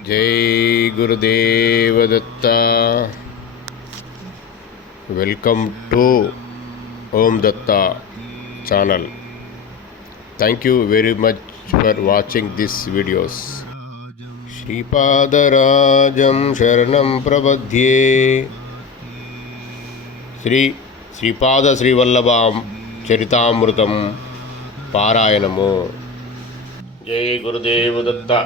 जय Gurudev Datta. Welcome to Om Datta channel. Thank you very much for watching this videos. श्रीपादराजं शरणं प्रपद्ये. श्रीपाद श्रीवल्लभां चरितामृतं पारायणमु. जय गुरुदेव दत्ता.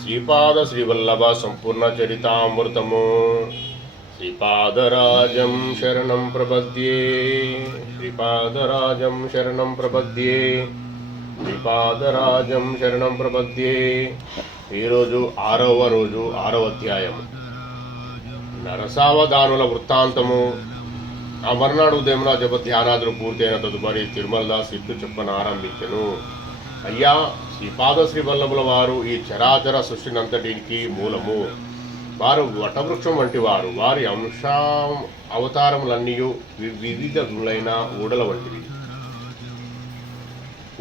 श्रीपाद श्रीवल्लभ संपूर्ण चरितामृतमु. श्रीपादराजं शरणं प्रपद्ये. श्रीपादराजं शरणं प्रपद्ये. శ్రీపాదరాజం శరణం ప్రపద్యే. ఈరోజు 6వ రోజు 6వ అధ్యాయం నరసావధానుల వృత్తాంతము. ఆ మర్నాడు ఉదయమున జప ధ్యానాదులు పూర్తయిన తదుపరి తిరుమలదాస్ ఇట్లు చెప్పనారంభించెను. అయ్యా, శ్రీపాద శ్రీవల్లభుల వారు ఈ చరాచర సృష్టినంతటికి మూలము. వారు వటవృక్షం వంటి వారు. వారి అవతారములన్నీ వివిధ గులైన ఊడల వంటివి.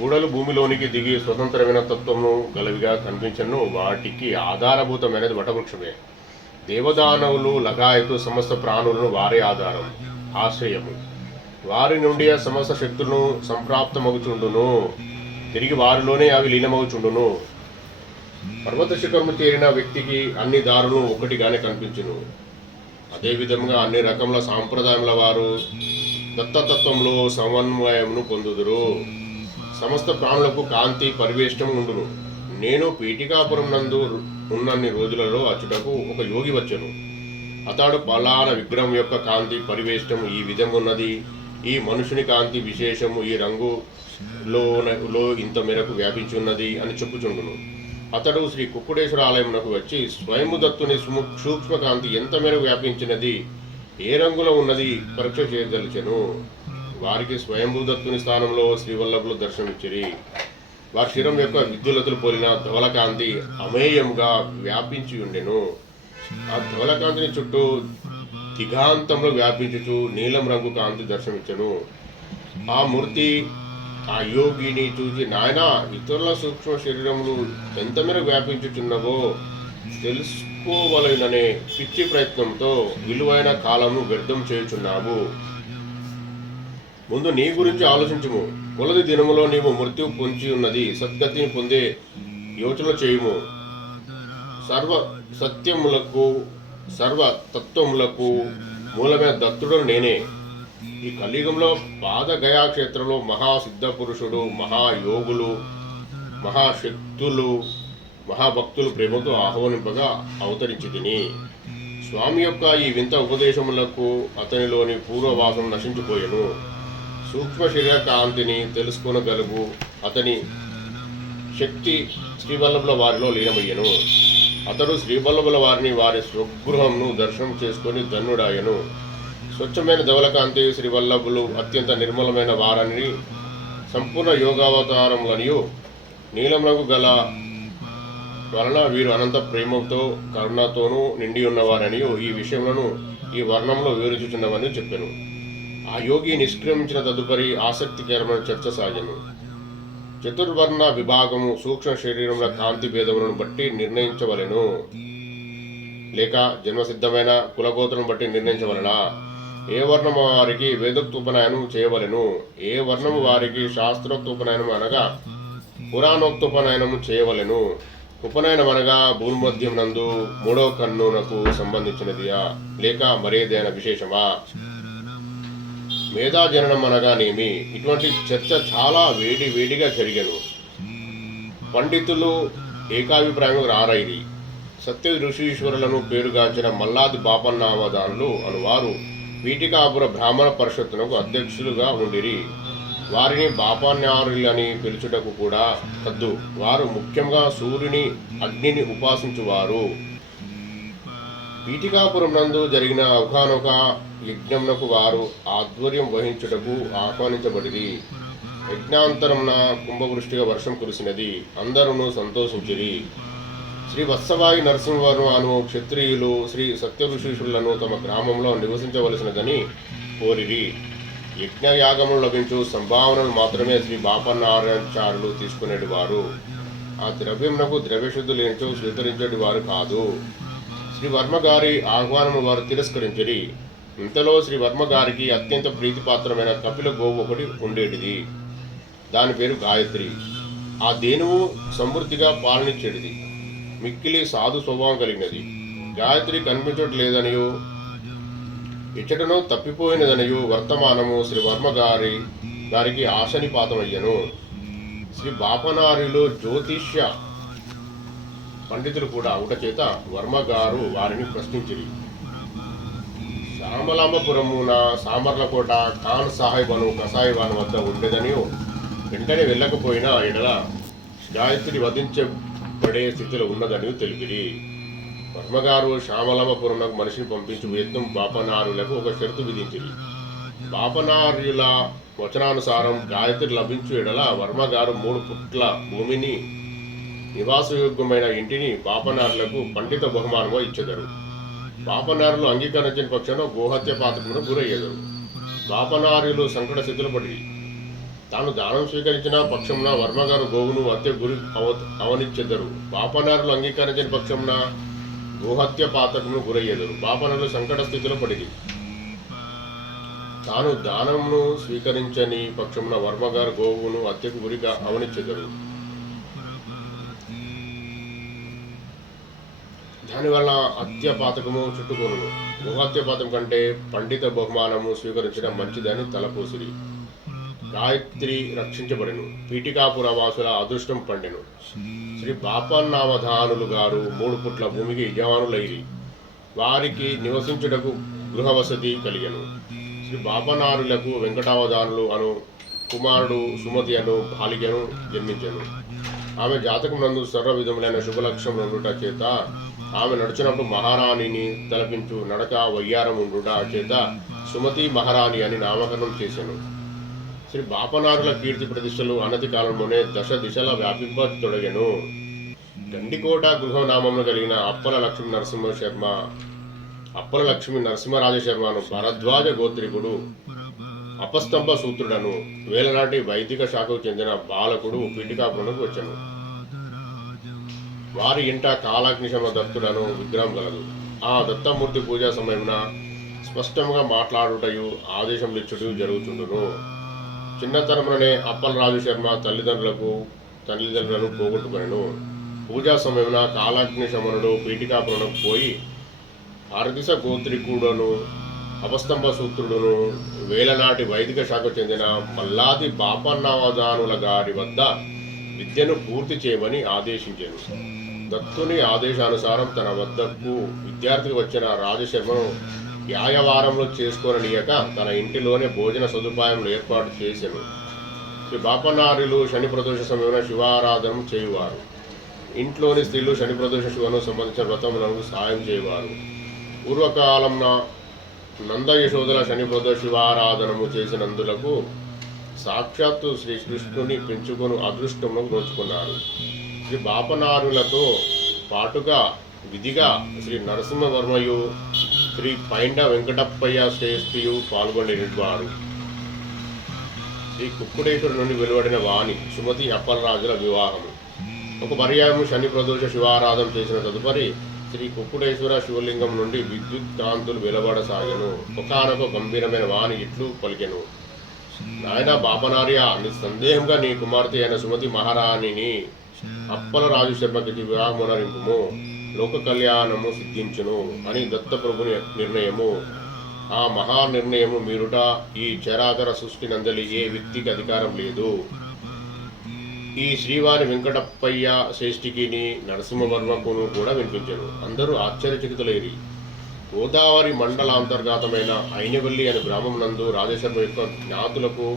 ఊడలు భూమిలోనికి దిగి స్వతంత్రమైన తత్వము గలవిగా కనిపించను. వాటికి ఆధారభూతమైనది వటవృక్షమే. దేవదానవులు లగాయతు సమస్త ప్రాణులను వారే ఆధారం, ఆశ్రయము. వారి నుండి సమస్త శక్తులను సంప్రాప్తమగుచుండును. తిరిగి వారిలోనే అవి లీనమగుచుండును. పర్వత శిఖరము చేరిన వ్యక్తికి అన్ని దారులు ఒకటిగానే కనిపించును. అదేవిధంగా అన్ని రకముల సాంప్రదాయముల వారు దత్తతత్వంలో సమన్వయమును పొందుదురు. సమస్త ప్రాణులకు కాంతి పరివేష్టం ఉండును. నేను పీఠికాపురం నందు ఉన్నన్ని రోజులలో అచ్చుటకు ఒక యోగి వచ్చెను. అతడు పలానా విగ్రహం యొక్క కాంతి పరివేష్టము ఈ విధంగా ఉన్నది. ఈ మనుషుని కాంతి విశేషము ఈ రంగులో ఇంత మేరకు వ్యాపించి ఉన్నది అని చెప్పుచుండును. అతడు శ్రీ కుక్కుడేశ్వర ఆలయమునకు వచ్చి స్వయందత్తుని సూక్ష్మ కాంతి ఎంత మేరకు వ్యాపించినది, ఏ రంగులో ఉన్నది పరీక్ష చేయదలిచెను. వారికి స్వయంభూదత్తుని స్థానంలో శ్రీవల్లభులు దర్శనమిచ్చిరి. వారి శిరం యొక్క విద్యులతులు పోలిన ధవలకాంతి అమేయంగా వ్యాపించి ఉండెను. ఆ ధవలకాంతిని చుట్టూ దిగాంతంలో వ్యాపించుచు నీలం రంగు కాంతి దర్శనమిచ్చను. ఆ మూర్తి ఆ యోగిని చూసి, నాయన, ఇతరుల సూక్ష్మ శరీరములు ఎంత మేరకు వ్యాపించుచున్నవో తెలుసుకోవలననే పిచ్చి ప్రయత్నంతో విలువైన కాలము వ్యర్థం చేయుచున్నావు. ముందు నీ గురించి ఆలోచించుము. కొలది దినములో నీవు మృత్యువు పొంచి ఉన్నది. సద్గతిని పొందే యోచన చేయుము. సర్వ సత్యములకు సర్వతత్వములకు మూలమైన దత్తుడు నేనే. ఈ కలియుగంలో పాదగయా క్షేత్రంలో మహాసిద్ధ పురుషుడు, మహాయోగులు, మహాశక్తులు, మహాభక్తులు ప్రేమతో ఆహ్వానింపగా అవతరించి తిని. స్వామి యొక్క ఈ వింత ఉపదేశములకు అతనిలోని పూర్వవాసం నశించిపోయెను. సూక్ష్మ శరీర కాంతిని తెలుసుకొనగలుగు అతని శక్తి శ్రీవల్లభుల వారిలో లీనమయ్యను. అతడు శ్రీవల్లభుల వారిని వారి స్వగృహంను దర్శనం చేసుకొని ధన్యుడాయను. స్వచ్ఛమైన ధవలకాంతి శ్రీవల్లభులు అత్యంత నిర్మలమైన వారని, సంపూర్ణ యోగావతారములనియు, నీలం రంగు గల వలన వీరు అనంత ప్రేమతో కరుణతోనూ నిండి ఉన్నవారనియు ఈ విషయములను ఈ వర్ణంలో వివరించుచున్నవని చెప్పాను. ఆ యోగి నిష్క్రమించిన తదుపరి ఆసక్తికరమైన చర్చ సాగెను. చతుర్వర్ణ విభాగము సూక్ష్మ శరీరముల కాంతి భేదములను బట్టి నిర్ణయించవలెను, లేక జన్మసిద్ధమైన కులగోత్రం బట్టి నిర్ణయించవలెనా? ఏ వర్ణము వారికి వేదోక్తోపనయనం చేయవలెను, ఏ వర్ణము వారికి శాస్త్రోక్తోపనయనం అనగా పురాణోక్తోపనయనము చేయవలెను? ఉపనయనం అనగా భూమధ్యం నందు 3వ కన్నునకు సంబంధించినదియా, లేక మరేదైనా విశేషమా? మేధాజననం అనగానేమి? ఇటువంటి చర్చ చాలా వేడిగా జరిగెను. పండితులు ఏకాభిప్రాయం రారైరి. సత్య ఋషీశ్వరులను పేరుగాంచిన మల్లాది బాపన్నావధానులు అనువారు పీఠికాపుర బ్రాహ్మణ పరిషత్తునకు అధ్యక్షులుగా ఉండిరి. వారిని బాపన్యారులని పిలుచుటకు కూడా కద్దు. వారు ముఖ్యంగా సూర్యుని, అగ్నిని ఉపాసించువారు. పీఠికాపురం నందు జరిగిన ఒకానొక యజ్ఞమునకు వారు ఆధ్వర్యం వహించుటకు ఆహ్వానించబడిరి. యజ్ఞాంతరమున కుంభవృష్టిగా వర్షం కురిసినది. అందరూ సంతోషించిరి. శ్రీ వత్సవాయి నరసింహవారు అను క్షత్రియులు శ్రీ సత్యఋషీషులను తమ గ్రామంలో నివసించవలసినదని కోరిరి. యజ్ఞయాగములు లభించు సంభావనలు మాత్రమే శ్రీ బాపన్నారాయణాచార్యులు తీసుకునేవారు. ఆ ద్రవ్యమునకు ద్రవ్యశుద్ధి లేనిచో స్వీకరించేటి వారు కాదు. శ్రీ వర్మ గారి ఆహ్వానము వారు తిరస్కరించిరి. ఇంతలో శ్రీ వర్మ గారికి అత్యంత ప్రీతిపాత్రమైన కపిల గోవు ఒకటి ఉండేటిది. దాని పేరు గాయత్రి. ఆ దేనువు సమృద్ధిగా పాలనిచ్చేటిది. మిక్కిలి సాధు స్వభావం కలిగినది. గాయత్రి కనిపించట్లేదనియో ఇచ్చటనో తప్పిపోయినదనియో వర్తమానము శ్రీ వర్మ గారికి ఆశనిపాతమయ్యను. శ్రీ బాపనారిలో జ్యోతిష్య పండితులు కూడా అవుట చేత వర్మ గారు వారిని ప్రశ్నించిరి. శ్యామలాంబపురమున సామర్లకోట ఖాన్ సాహెబ్ అను కసాయివాన్ వద్ద ఉండేదని వెంటనే వెళ్ళకపోయినా ఎడల గాయత్రి వధించబడే స్థితిలో ఉన్నదని తెలిపిరి. వర్మగారు శ్యామలాంబపురంకు మనిషిని పంపించి యత్నం బాపనారులకు ఒక షరతు విధించింది. బాపనార్యుల వచనానుసారం గాయత్రి లభించు ఎడల వర్మగారు 3 పుట్ల భూమిని, నివాసయోగ్యమైన ఇంటిని బాపనారులకు పండిత బహుమానంగా ఇచ్చెదరు. బాపనారులు అంగీకరించిన పక్షంలో గోహత్య పాతకమును గురయ్యేదరు. బాపనార్యులు సంకట స్థితిలో పడి తాను దానం స్వీకరించిన పక్షంన వర్మగారు గోవును హత్య గురి అవనిచ్చెదరు. బాపనారులు అంగీకరించిన పక్షంన గోహత్య పాతకమును గురయ్యేదరు. బాపనారులు సంకట స్థితిలో పడి తాను దానమును స్వీకరించని పక్షమున వర్మగారు గోవును హత్యకు గురిగా అవనిచ్చెదరు. దానివల్ల హత్యపాతకము చుట్టుకొను. గోహత్యపాతం కంటే పండిత బహుమానము స్వీకరించడం మంచిదని తలపోసిరి. గాయత్రి రక్షించబడెను. పీఠికాపుర వాసుల అదృష్టం పండెను. శ్రీ బాపన్నావధానులు గారు 3 పుట్ల భూమికి యజమానులైరి. వారికి నివసించుటకు గృహవసతి కలిగెను. శ్రీ బాపనారులకు వెంకటావధానులు అను కుమారుడు సుమతి అను బాలికను జన్మించెను. ఆమె జాతకమునందు సర్వ విధములైన శుభలక్షణం ఉండుట చేత ఆమె నడిచినప్పుడు మహారాణిని తలపించు నడక వయ్యారం ఉండుట చేత సుమతి మహారాణి అని నామకరణం చేశాను. శ్రీ బాపనారుల కీర్తి ప్రతిష్టలు అనతి కాలంలోనే దశ దిశలా వ్యాపింపతొడగెను. గండికోట గృహనామమును కలిగిన అప్పల లక్ష్మి నరసింహరాజశర్మను భరద్వాజ గోత్రికుడు అపస్తంభ సూత్రుడను వేలనాటి వైదిక శాఖకు చెందిన బాలకుడు పీఠికాపురంకు వచ్చెను. వారి ఇంట కాలాగ్నిశమ దత్తుడను విగ్రహం గలదు. ఆ దత్తమూర్తి పూజా సమయమున స్పష్టంగా మాట్లాడుటయు ఆదేశములిచ్చుటయు జరుగుతుండును. చిన్నతనంలోనే అప్పల రాజశర్మ తల్లిదండ్రులను పోగొట్టుకొనెను. పూజా సమయమున కాలాగ్నిశమనుడు పీఠికాపురంకు పోయి భారతీయ గోత్రికుడును అపస్తంభ సూత్రుడును వేలనాటి వైదిక శాఖకు చెందిన మల్లాది బాపన్నవధానుల గారి వద్ద విద్యను పూర్తి చేయమని ఆదేశించాను. దత్తుని ఆదేశానుసారం తన వద్దకు విద్యార్థికి వచ్చిన రాజశర్మను యాయవారంలో చేసుకోననీయక తన ఇంటిలోనే భోజన సదుపాయం ఏర్పాటు చేశాను. శ్రీ బాపనారులు శని ప్రదోష సమయంలో శివారాధన చేయువారు. ఇంట్లోని స్త్రీలు శని ప్రదోష శివను సంబంధించిన వ్రతములకు సాయం చేయవారు. పూర్వకాలంన నంద యశోదల శని ప్రదోష శివారాధనము చేసినందులకు సాక్షాత్తు శ్రీకృష్ణుని పెంచుకొని అదృష్టమును నోచుకున్నారు. శ్రీ బాపనారులతో పాటుగా విధిగా శ్రీ నరసింహవర్మయు శ్రీ పైండ వెంకటప్పయ్య శ్రేష్ఠియు పాల్గొనేవారు. శ్రీ కుక్కుడేశ్వరు నుండి వెలువడిన వాణి సుమతి అప్పలరాజుల వివాహము. ఒక పర్యాయము శని ప్రదోష శివారాధన చేసిన తదుపరి శ్రీ కుక్కుడేశ్వర శివలింగం నుండి విద్యుత్ కాంతులు వెలువడసాగెను. ఒకనొక గంభీరమైన వాణి ఇట్లు పలికెను: నాయన బాపనార్య, నిస్సందేహంగా నీ కుమార్తె అయిన సుమతి మహారాణిని అప్పల రాజు శర్మకి వివాహమునరింపుము, లోక కళ్యాణము సిద్ధించును అని దత్తప్రభుని నిర్ణయము. ఆ మహానిర్ణయము మీరుట ఈ చరాచర సృష్టి నందలి ఏ వ్యక్తికి అధికారం లేదు. ఈ శ్రీవారి వెంకటప్పయ్య శ్రేష్ఠికిని నరసింహవర్మకును కూడా వినిపించారు. అందరూ ఆశ్చర్యచకితులైరి. గోదావరి మండలాంతర్గతమైన అయినవల్లి అనే గ్రామం నందు రాజశర్మ యొక్క జ్ఞాతులకు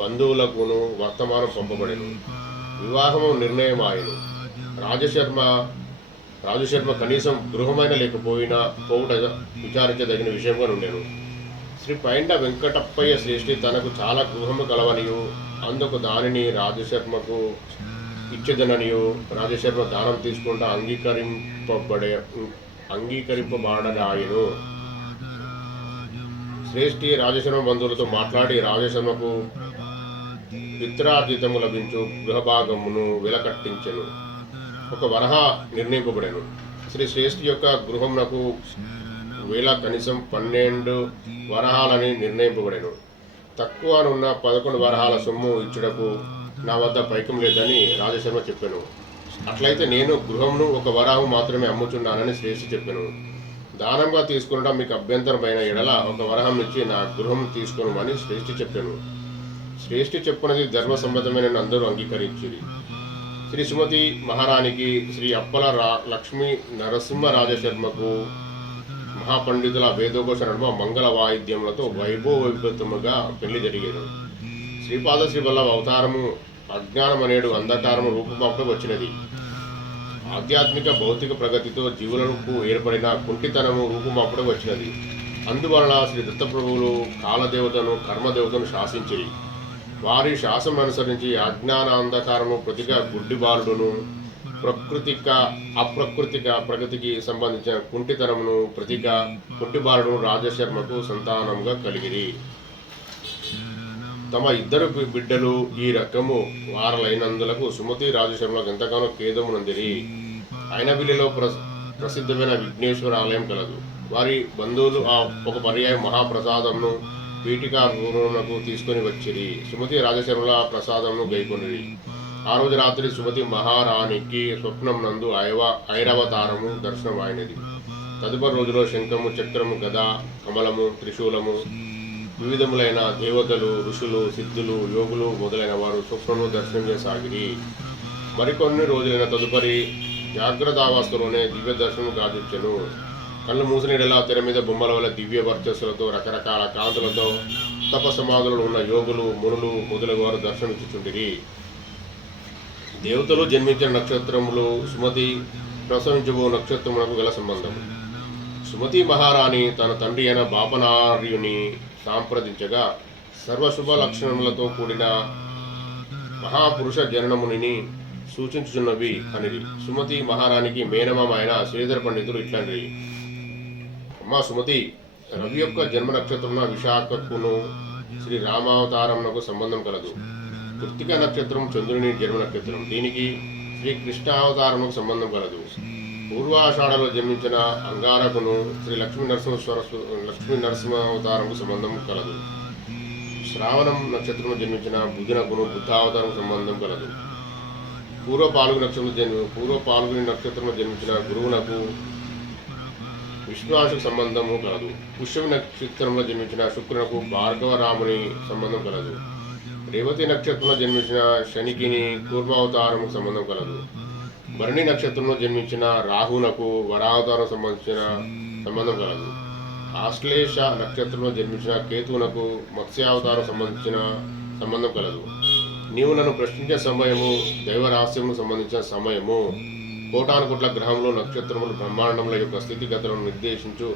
బంధువులకును వర్తమానం పంపబడెను. వివాహము నిర్ణయమాయెను. రాజశర్మ కనీసం గృహమైన లేకపోయినా పోవుట విచారించదగిన విషయంగా నుండెను. శ్రీ పైండ వెంకటప్పయ్య శ్రేష్ఠి తనకు చాలా గృహము కలవనియు అందుకు దానిని రాజశర్మకు ఇచ్చేదననియు రాజశర్మ దానం తీసుకుంటా అంగీకరింపబడనాయను. శ్రేష్ఠి రాజశర్మ బంధువులతో మాట్లాడి రాజశర్మకు పిత్రార్జితము లభించు గృహభాగమును వెలకట్టించెను. ఒక వరహ నిర్ణయింపబడెను. శ్రీ శ్రేష్ఠి యొక్క గృహమునకు వేళ కనీసం 12 వరహాలని నిర్ణయింపబడెను. తక్కువనున్న 11 వరహాల సొమ్ము ఇచ్చుటకు నా వద్ద పైకం లేదని రాజశర్మ చెప్పాను. అట్లయితే నేను గృహమును 1 వరాహం మాత్రమే అమ్ముచున్నానని శ్రేష్ఠి చెప్పాను. దానంగా తీసుకునడం మీకు అభ్యంతరమైన ఎడల 1 వరహం ఇచ్చి నా గృహం తీసుకొనమని శ్రేష్ఠి చెప్పాను. శ్రేష్ఠి చెప్పినది ధర్మసమ్మతమైన అందరూ అంగీకరించిరి. శ్రీ సుమతి మహారాణికి శ్రీ అప్పల లక్ష్మీ నరసింహరాజశర్మకు మహాపండితుల వేదోఘోష నడుమ మంగళ వాయిద్యములతో వైభవోపేతముగా పెళ్లి జరిగేది. శ్రీపాద శ్రీవల్లభ అవతారము అజ్ఞానమనేడు అంధకారము రూపుమాపకు వచ్చినది. ఆధ్యాత్మిక భౌతిక ప్రగతితో జీవులకు ఏర్పడిన కుంటితనము రూపుమాపడం వచ్చినది. అందువలన శ్రీ దత్తప్రభువులు కాలదేవతను కర్మదేవతను శాసించిరి. వారి శాసనం అనుసరించి అజ్ఞాన అంధకారము ప్రతిగా గుడ్డి బాలుడును, అప్రకృతిక ప్రగతికి సంబంధించిన కుంటితనమును ప్రతిగా కుంటి బాలుడును రాజశర్మకు సంతానంగా కలిగిరి. తమ 2 బిడ్డలు ఈ రకము వారలైనందులకు సుమతి రాజశర్మలకు ఎంతగానో ఖేదము నందిరి. అయినవిల్లిలో ప్రసిద్ధమైన విఘ్నేశ్వర ఆలయం కలదు. వారి బంధువులు ఒక పర్యాయం మహాప్రసాదంను పీఠికారునకు తీసుకొని వచ్చిరి. సుమతి రాజశర్మల ప్రసాదంను గైకొనిరి. ఆ రోజు రాత్రి సుమతి మహారాణికి స్వప్నం నందు ఐరావతారము దర్శనం అయినది. తదుపరి రోజులో శంఖము, చక్రము, గద, కమలము, త్రిశూలము, వివిధములైన దేవతలు, ఋషులు, సిద్ధులు, యోగులు మొదలైన వారు స్వప్నము దర్శనం చేయసాగిరి. మరికొన్ని రోజులైన తదుపరి జాగ్రత్తావస్థలోనే దివ్య దర్శనం గావించెను. కళ్ళు మూసినడలా తెర మీద బొమ్మల వల్ల దివ్య వర్చస్సులతో రకరకాల కాంతులతో తపసమాధులు ఉన్న యోగులు, మునులు మొదలగు వారు దర్శనమిచ్చుచుండిరి. దేవతలు జన్మించిన నక్షత్రములు సుమతి ప్రసవించబో నక్షత్రములకు గల సంబంధం. సుమతి మహారాణి తన తండ్రి అయిన బాపనార్యుని సాంప్రదించగా సర్వశుభ లక్షణములతో కూడిన మహాపురుష జననముని సూచించుచున్నవి అనిది. సుమతి మహారాణికి మేనమామ అయిన శ్రీధర పండితులు ఇట్లాంటివి: అమ్మా సుమతి, రవి యొక్క జన్మ నక్షత్రమున విశాఖకును శ్రీ రామావతారమునకు సంబంధం కలదు. కృత్తిక నక్షత్రం చంద్రుని జన్మ నక్షత్రం. దీనికి శ్రీ కృష్ణావతారమునకు సంబంధం కలదు. పూర్వాషాఢలో జన్మించిన అంగారకును శ్రీ లక్ష్మీ నరసింహ అవతారంకు సంబంధం కలదు. శ్రావణం నక్షత్రము జన్మించిన బుధునకును బుద్ధావతారం సంబంధం కలదు. పూర్వ పాల్గొని నక్షత్రంలో జన్మించిన గురువునకు విష్ణువాంశకు సంబంధము కలదు. పుష్యమి నక్షత్రంలో జన్మించిన శుక్రునకు భార్గవరాముని సంబంధం కలదు. రేవతి నక్షత్రంలో జన్మించిన శనికిని కూర్మావతారము సంబంధం కలదు. భరణి నక్షత్రంలో జన్మించిన రాహునకు వరావతారం సంబంధించిన సంబంధం కలదు. ఆశ్లేష నక్షత్రంలో జన్మించిన కేతువునకు మత్స్యావతారం సంబంధించిన సంబంధం కలదు. నీవు నన్ను ప్రశ్నించే సమయము దైవరహస్యముకు సంబంధించిన సమయము. కోటానుకోట్ల గ్రహములు, నక్షత్రములు, బ్రహ్మాండముల యొక్క స్థితిగతులను నిర్దేశించు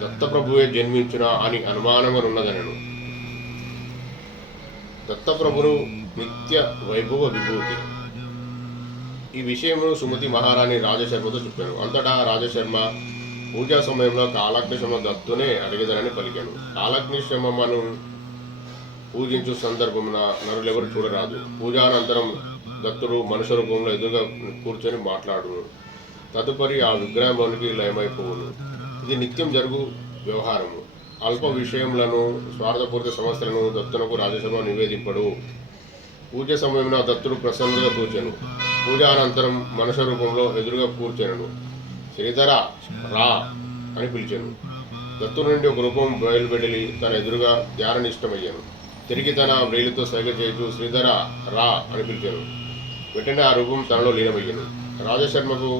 దత్తప్రభువే జన్మించునా అని అనుమానంగా ఉన్నదనను. దత్తప్రభును నిత్య వైభవ విభూతి. ఈ విషయమును సుమతి మహారాణి రాజశర్మతో చెప్పాను. అంతటా రాజశర్మ పూజా సమయంలో కాలగ్నిశ్రమ దత్తునే అడిగేదనని పలికాను. కాలగ్నిశ్రమను పూజించు సందర్భమున నరులెవరు చూడరాదు. పూజానంతరం దత్తుడు మనుష్య రూపంలో ఎదురుగా కూర్చొని మాట్లాడును. తదుపరి ఆ విగ్రహంలోనికి లయమైపోవును. ఇది నిత్యం జరుగు వ్యవహారము. అల్ప విషయములను, స్వార్థపూరిత సమస్యలను దత్తునకు రాజశర్మ నివేదింపడు. పూజ సమయమున దత్తుడు ప్రసన్నుగా కూర్చెను. పూజానంతరం మనుష్య రూపంలో ఎదురుగా కూర్చెనను. శ్రీధర రా అని పిలిచాను. దత్తుడు నుండి ఒక రూపం బయలుపెట్టి తన ఎదురుగా ధ్యాననిష్టమయ్యాను. తిరిగి తన వ్రేలితో సైగ చేస్తూ శ్రీధర రా అని పిలిచాను. వెంటనే ఆ రూపం తనలో లీనమయ్యాను. రాజశర్మకు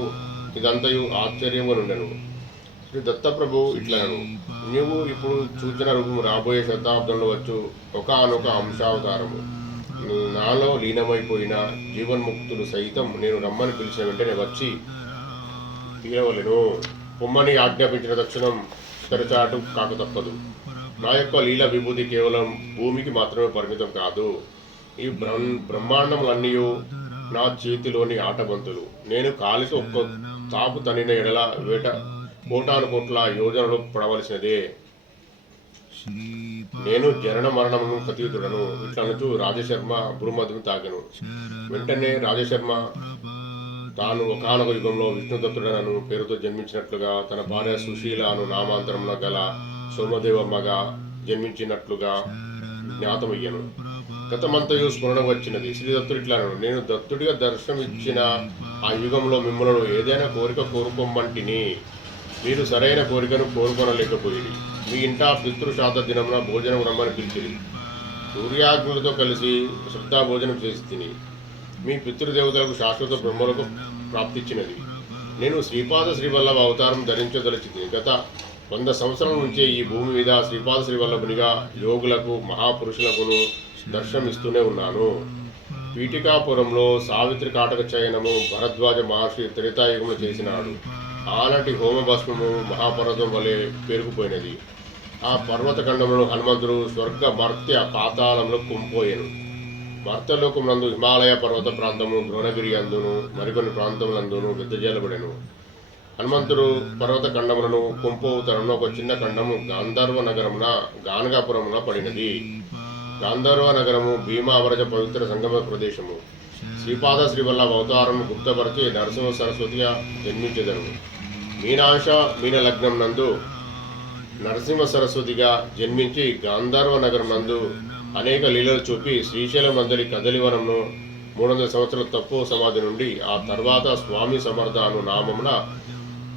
ఇదంతయు ఆశ్చర్యంగా నుండెను. శ్రీ దత్తప్రభు ఇట్లనను: నీవు ఇప్పుడు చూచిన రూపం రాబోయే శతాబ్దంలో వచ్చు ఒకానొక అంశావతారము. నాలో లీనమైపోయిన జీవన్ముక్తులు సైతం నేను రమ్మని పిలిచిన వెంటనే వచ్చి తీరవలెను. పొమ్మని ఆజ్ఞాపించిన తక్షణం తెరచాటు కాక తప్పదు. నా యొక్క లీల విభూతి కేవలం భూమికి మాత్రమే పరిమితం కాదు. ఈ బ్రహ్మాండములన్నీ నా చేతిలోని ఆటబంతులు. నేను కాలితో ఒక్క తాపు తనిన ఎడల కోటాను కోట్ల యోజనలు పడవలసినదే. నేను జరణ మరణము అతీతుడను. ఇట్లనుచు రాజశర్మ భూమధును తాగెను. వెంటనే రాజశర్మ తాను ఒకానొక యుగంలో విష్ణుదత్తుడనను పేరుతో జన్మించినట్లుగా తన భార్య సుశీల అను నామాంతరమున గల సోమదేవమ్మగా జన్మించినట్లుగా జ్ఞాతమయ్యను. గతమంతయు స్మరణ వచ్చినది. శ్రీదత్తుడు ఇట్లనను, నేను దత్తుడిగా దర్శనమిచ్చిన ఆ యుగంలో మిమ్మల్ని ఏదైనా కోరిక కోరుకోమంటిని, మీరు సరైన కోరికను కోరుకొనలేకపోయింది. మీ ఇంట పితృశ్రాద్ధ దినమున భోజనం రమ్మని పిలిచిరి. సూర్యాగ్నులతో కలిసి శ్రద్ధాభోజనం చేసి తిని మీ పితృదేవతలకు శాశ్వత బ్రహ్మలకు ప్రాప్తిచ్చినది. నేను శ్రీపాద శ్రీవల్లభ అవతారం ధరించదలిచింది. గత 100 సంవత్సరాల నుంచే ఈ భూమి మీద శ్రీపాద శ్రీవల్లభునిగా యోగులకు మహాపురుషులకును దర్శనమిస్తూనే ఉన్నాను. పీఠికాపురంలో సావిత్రి కాటక చయనము భరద్వాజ మహర్షి త్రేతాయుగములు చేసినాడు. ఆనాటి హోమభస్మము మహాపర్వతం వలె పేరుకుపోయినది. ఆ పర్వత ఖండములను హనుమంతుడు స్వర్గ మర్త్య పాతాళంలో కుంపోయెను. మర్త్యలోకం నందు హిమాలయ పర్వత ప్రాంతము ద్రోణగిరి అందును మరికొన్ని ప్రాంతములందును వెదజల్లబడెను. హనుమంతుడు పర్వత ఖండములను కుంపోవు తరంలో ఒక చిన్న ఖండము గాంధర్వ నగరమున గానగాపురమున పడినది. గాంధర్వ నగరము భీమావరజ పవిత్ర సంగమ ప్రదేశము. శ్రీపాద శ్రీవల్లభ అవతారం గుప్తపరిచి నరసింహ సరస్వతిగా జన్మించెదను. మీనాంశ మీన లగ్నం నందు నరసింహ సరస్వతిగా జన్మించి గాంధర్వ నగరం నందు అనేక లీలలు చూపి శ్రీశైలం నందలి కదలివనంలో 300 సంవత్సరాల తప్పు సమాధి నుండి ఆ తర్వాత స్వామి సమర్థ అను నామమున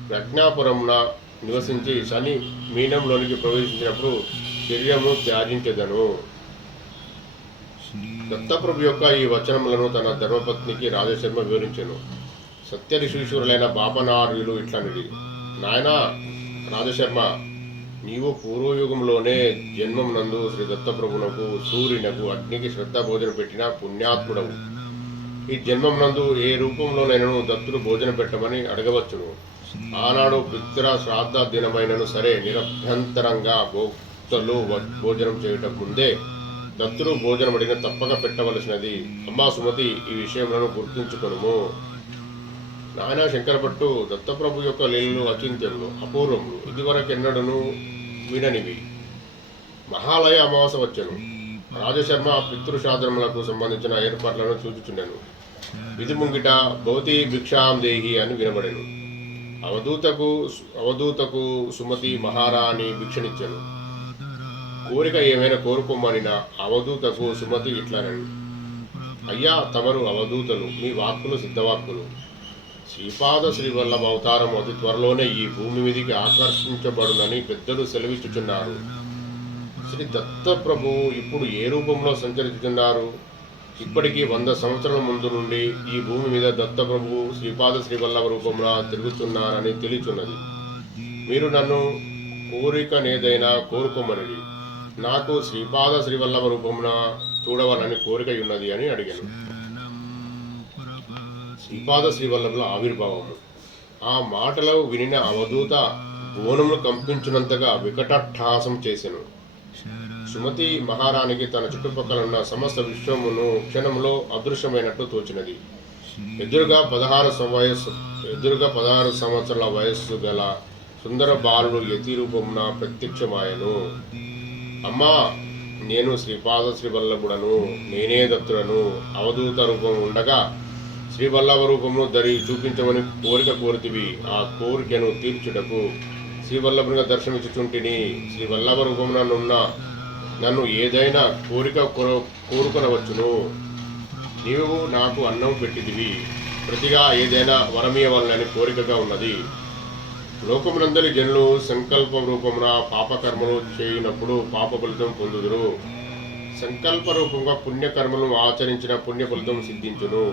ప్రజ్ఞాపురమున నివసించి శని మీనంలోనికి ప్రవేశించినప్పుడు శరీరము త్యాజించెదను. దత్తప్రభు యొక్క ఈ వచనములను తన ధర్మపత్నికి రాజశర్మ వివరించెను. సత్యరిషీశ్వరులైన బాపనార్యులు ఇట్లనిది, నాయనా రాజశర్మ, నీవు పూర్వయుగంలోనే జన్మం నందు శ్రీ దత్తప్రభునకు సూర్యునకు అగ్నికి శ్రద్ధ భోజనం పెట్టిన పుణ్యాత్ముడవు. ఈ జన్మం నందు ఏ రూపంలోనైనను దత్తుడు భోజనం పెట్టమని అడగవచ్చును. ఆనాడు పితృ శ్రాద్ధ దినమైనను సరే నిరభ్యంతరంగా భోక్తలు భోజనం చేయటం ముందే దత్తుడు భోజనం అడిగిన తప్పక పెట్టవలసినది. అమ్మా సుమతి, ఈ విషయములను గుర్తుంచుకొనుము. నాయన శంకరభట్టు, దత్తప్రభు యొక్క లీలలు అచింత్యములు, అపూర్వములు, ఇదివరకెన్నడను విననివి. మహాలయ అమావాస వచ్చెను. రాజశర్మ పితృశాస్త్రములకు సంబంధించిన ఏర్పాట్లను చూచుచుండెను. విధి ముంగిట భవతి భిక్షాం దేహి అని వినబడెను. అవధూతకు సుమతి మహారాణి భిక్షనిచ్చెను. కోరిక ఏమైనా కోరుకోమనిన అవధూతకు సుమతి ఇట్లనని, అయ్యా తమరు అవధూతలు, మీ వాక్కులు సిద్ధవాక్కులు. శ్రీపాద శ్రీవల్లభ అవతారం అతి త్వరలోనే ఈ భూమి మీదికి ఆకర్షించబడునని పెద్దలు సెలవిచ్చుచున్నారు. శ్రీ దత్తప్రభు ఇప్పుడు ఏ రూపంలో సంచరిస్తున్నారు? ఇప్పటికీ 100 సంవత్సరాల ముందు నుండి ఈ భూమి మీద దత్తప్రభు శ్రీపాద శ్రీవల్లభ రూపంలో తిరుగుతున్నారని తెలియచున్నది. మీరు నన్ను కోరికనేదైనా కోరుకోమని, నాకు శ్రీపాద శ్రీవల్లభ రూపమున చూడవాలని కోరిక ఉన్నది అని అడిగాను. శ్రీపాద శ్రీవల్లభుల ఆవిర్భావము. ఆ మాటలు వినిన అవధూత భువనములు కంపించినంతగా వికటాట్టహాసం చేసెను. సుమతి మహారాణికి తన చుట్టుపక్కల ఉన్న సమస్త విశ్వమును క్షణంలో అదృశ్యమైనట్లు తోచినది. ఎదురుగా 16 సంవత్సరాల వయస్సు గల సుందర బాలుడు యతి రూపమున ప్రత్యక్షమాయను. అమ్మా, నేను శ్రీపాద శ్రీవల్లభుడను, నేనే దత్తుడను. అవధూత రూపం ఉండగా శ్రీవల్లభ రూపమును చూపించమని కోరిక కోరితివి. ఆ కోరికను తీర్చుటకు శ్రీవల్లభునిగా దర్శనమిచ్చుచుంటిని. శ్రీవల్లభ రూపమున నన్ను ఏదైనా కోరిక కోరుకొనవచ్చును. నీవు నాకు అన్నం పెట్టిదివి, ప్రతిగా ఏదైనా వరమీయవలనని కోరికగా ఉన్నది. లోకమునందలి జనులు సంకల్ప రూపమున పాపకర్మలు చేయనప్పుడు పాప ఫలితం పొందుదురు. సంకల్ప రూపంగా పుణ్యకర్మలను ఆచరించిన పుణ్య ఫలితం సిద్ధించును.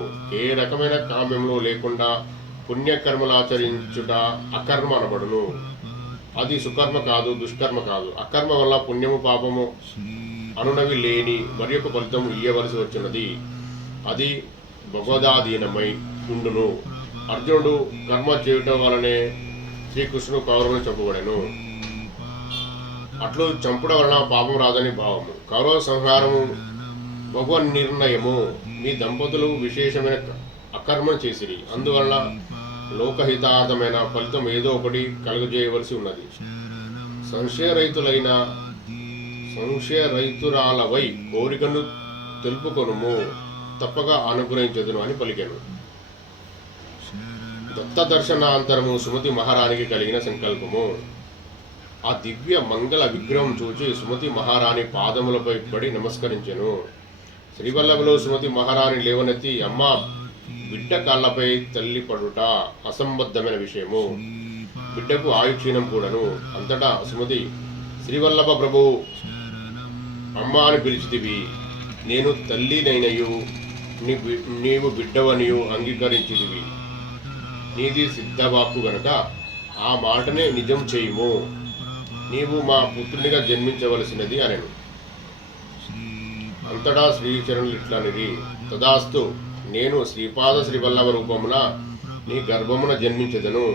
ఏ రకమైన కామ్యములు లేకుండా పుణ్యకర్మలు ఆచరించుట అకర్మ అనబడును. అది సుకర్మ కాదు, దుష్కర్మ కాదు. అకర్మ వల్ల పుణ్యము పాపము అనునవి లేని మరి యొక్క ఫలితం ఇయ్యవలసి వచ్చినది. అది భగవదాధీనమై ఉండును. అర్జునుడు కర్మ చేయటం వలనే శ్రీకృష్ణుడు కౌరవులను చంపబడెను. అట్లు చంపడం వలన పాపం రాదని భావము. కౌరవ సంహారము భగవన్ నిర్ణయము. మీ దంపతులు విశేషమైన అకర్మం చేసిరి, అందువల్ల లోకహితార్థమైన ఫలితం ఏదో ఒకటి కలుగజేయవలసి ఉన్నది. సంశయరహితురాలవై కోరికను తెలుపుకొనుము, తప్పగా అనుగ్రహించదును అని పలికెను. దత్త దర్శనాంతరము సుమతి మహారాణికి కలిగిన సంకల్పము. ఆ దివ్య మంగళ విగ్రహం చూచి సుమతి మహారాణి పాదములపై పడి నమస్కరించెను. శ్రీవల్లభలో సుమతి మహారాణి లేవనెత్తి, అమ్మ, బిడ్డ కాళ్ళపై తల్లి పడుట అసంబద్ధమైన విషయము, బిడ్డకు ఆయుక్షీణం కూడాను. అంతటా సుమతి, శ్రీవల్లభ ప్రభు, అమ్మ అని పిలిచితివి, నేను తల్లినైనయు నీవు బిడ్డవనియు అంగీకరించితివి, నీది సిద్ధవాక్కు గనక ఆ మాటనే నిజం చేయుము, నీవు మా పుత్రునిగా జన్మించవలసినది అనెను. అంతటా శ్రీచరణులు ఇట్లనిరి, తదాస్తు, నేను శ్రీపాద శ్రీవల్లభ రూపమున నీ గర్భమున జన్మించదను.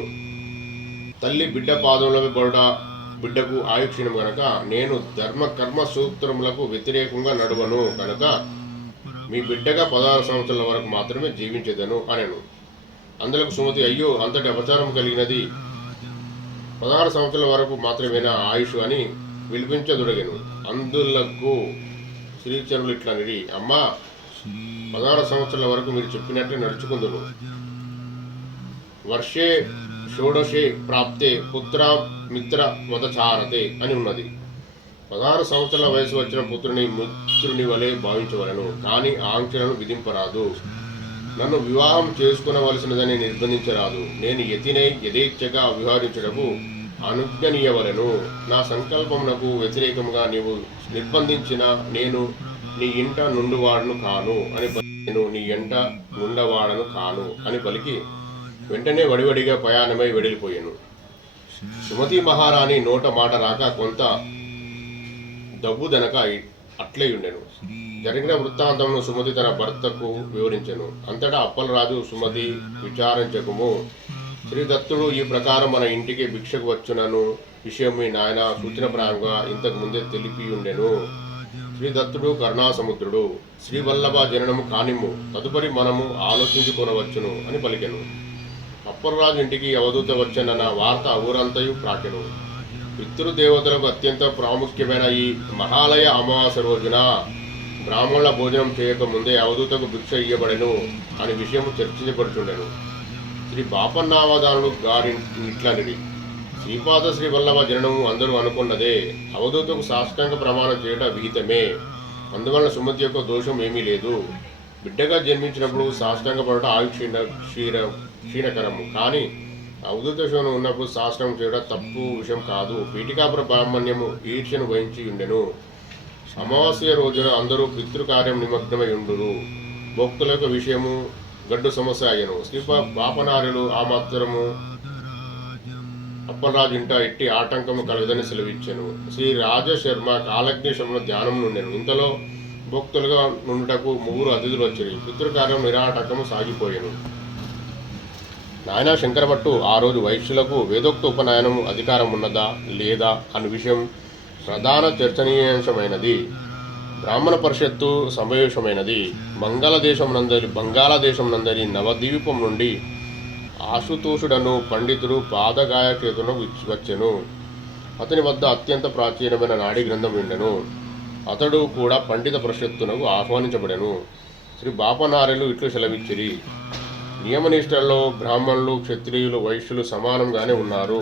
తల్లి బిడ్డ పాదములపై పడుట బిడ్డకు ఆయుక్షీణం గనక నేను ధర్మ కర్మ సూత్రములకు వ్యతిరేకంగా నడువను కనుక మీ బిడ్డగా 16 సంవత్సరాల వరకు మాత్రమే జీవించదను అనెను. అందులకు సుమతి, అయ్యో, అంతటి అపచారం కలిగినది, 16 సంవత్సరాల వరకు మాత్రమేనా ఆయుష్ అని విలిపించదొడగెను. అందులకు శ్రీచరులు ఇట్లనిరి, అమ్మా, 16 సంవత్సరాల వరకు మీరు చెప్పినట్టే నడుచుకుందును. వర్షే షోడశే ప్రాప్తే పుత్ర మిత్ర మతచారతే అని ఉన్నది. 16 సంవత్సరాల వయసు వచ్చిన పుత్రుని మిత్రుని వలె భావించవలను, కానీ ఆంక్షలను విధింపరాదు. నన్ను వివాహం చేసుకునవలసినదని నిర్బంధించరాదు. నేను యథేచ్ఛగా వ్యవహరించడము అనుజ్ఞనీయవలను. నా సంకల్పమునకు వ్యతిరేకంగా నీవు నిర్బంధించిన నేను నీ ఇంట నుండువాడను కాను అని నేను నీ ఇంట నుండవాడను కాను అని పలికి వెంటనే వడివడిగా ప్రయాణమై వెడిలిపోయాను. సుమతి మహారాణి నోట మాట రాక కొంత దబ్బుదనక అట్లే ఉండెను. జరిగిన వృత్తాంతమును సుమతి తన భర్తకు వివరించెను. అంతటా అప్పలరాజు, సుమతి, విచారించకుము, శ్రీదత్తుడు ఈ ప్రకారం మన ఇంటికి భిక్షకు వచ్చునను విషయం మీ నాయన సూచనప్రాయంగా ఇంతకు ముందే తెలిపి ఉండెను. శ్రీదత్తుడు కరుణాసముద్రుడు, శ్రీవల్లభ జననము కానిమ్ము, తదుపరి మనము ఆలోచించుకొనవచ్చును అని పలికెను. అప్పలరాజు ఇంటికి అవధూత వచ్చనన్న వార్త ఊరంతయు ప్రాకెను. పితృదేవతలకు అత్యంత ప్రాముఖ్యమైన ఈ మహాలయ అమావాస్య రోజున బ్రాహ్మణుల భోజనం చేయక ముందే అవధూతకు భిక్ష ఇయ్యబడెను అని విషయం చర్చించబడుచుండెను. శ్రీ బాపన్నావధానుడు గారి ఇట్లనిది, శ్రీపాద శ్రీవల్లభ జననము అందరూ అనుకున్నదే, అవధూతకు సాష్టాంగ ప్రమాణం చేయట విహితమే. అందువలన సుమతి యొక్క దోషం ఏమీ లేదు. బిడ్డగా జన్మించినప్పుడు సాష్టాంగ పడట క్షీణకరము, కానీ అవధూత శోనం ఉన్నప్పుడు శాస్త్రం చేయడం తప్పు విషయం కాదు. పీఠికాపుర బ్రాహ్మణ్యము ఈర్ష్యను వహించి ఉండెను. అమావాస్య రోజున అందరూ పితృకార్యం నిమగ్నమై ఉండురు. భక్తుల యొక్క విషయము గడ్డు సమస్య అయ్యను. శ్రీ బాపనార్యులు ఆ మాత్రము అప్పలరాజు ఇంట ఎట్టి ఆటంకము కలగదని సెలవిచ్చెను. శ్రీ రాజశర్మ కాలజ్ఞేశంలో ధ్యానం నుండెను. ఇంతలో భక్తులుగా నుండుటకు 3 అతిథులు వచ్చారు. పితృకార్యం నిరాటకము సాగిపోయాను. నాయన శంకరభట్టు ఆ రోజు వైశ్యులకు వేదోక్త ఉపనయనం అధికారం ఉన్నదా లేదా అనే విషయం ప్రధాన చర్చనీయాంశమైనది. బ్రాహ్మణ పరిషత్తు సమావేశమైనది. బంగాళాదేశం నందరి నవద్వీపం నుండి ఆశుతోషుడను పండితుడు పాదగాయక్షేత్రను వచ్చెను. అతని వద్ద అత్యంత ప్రాచీనమైన నాడీ గ్రంథం ఉండెను. అతడు కూడా పండిత పరిషత్తునకు ఆహ్వానించబడెను. శ్రీ బాపనార్యులు ఇట్లు సెలవిచ్చిరి, నియమనిష్టల్లో బ్రాహ్మణులు, క్షత్రియులు, వైశ్యులు సమానంగానే ఉన్నారు.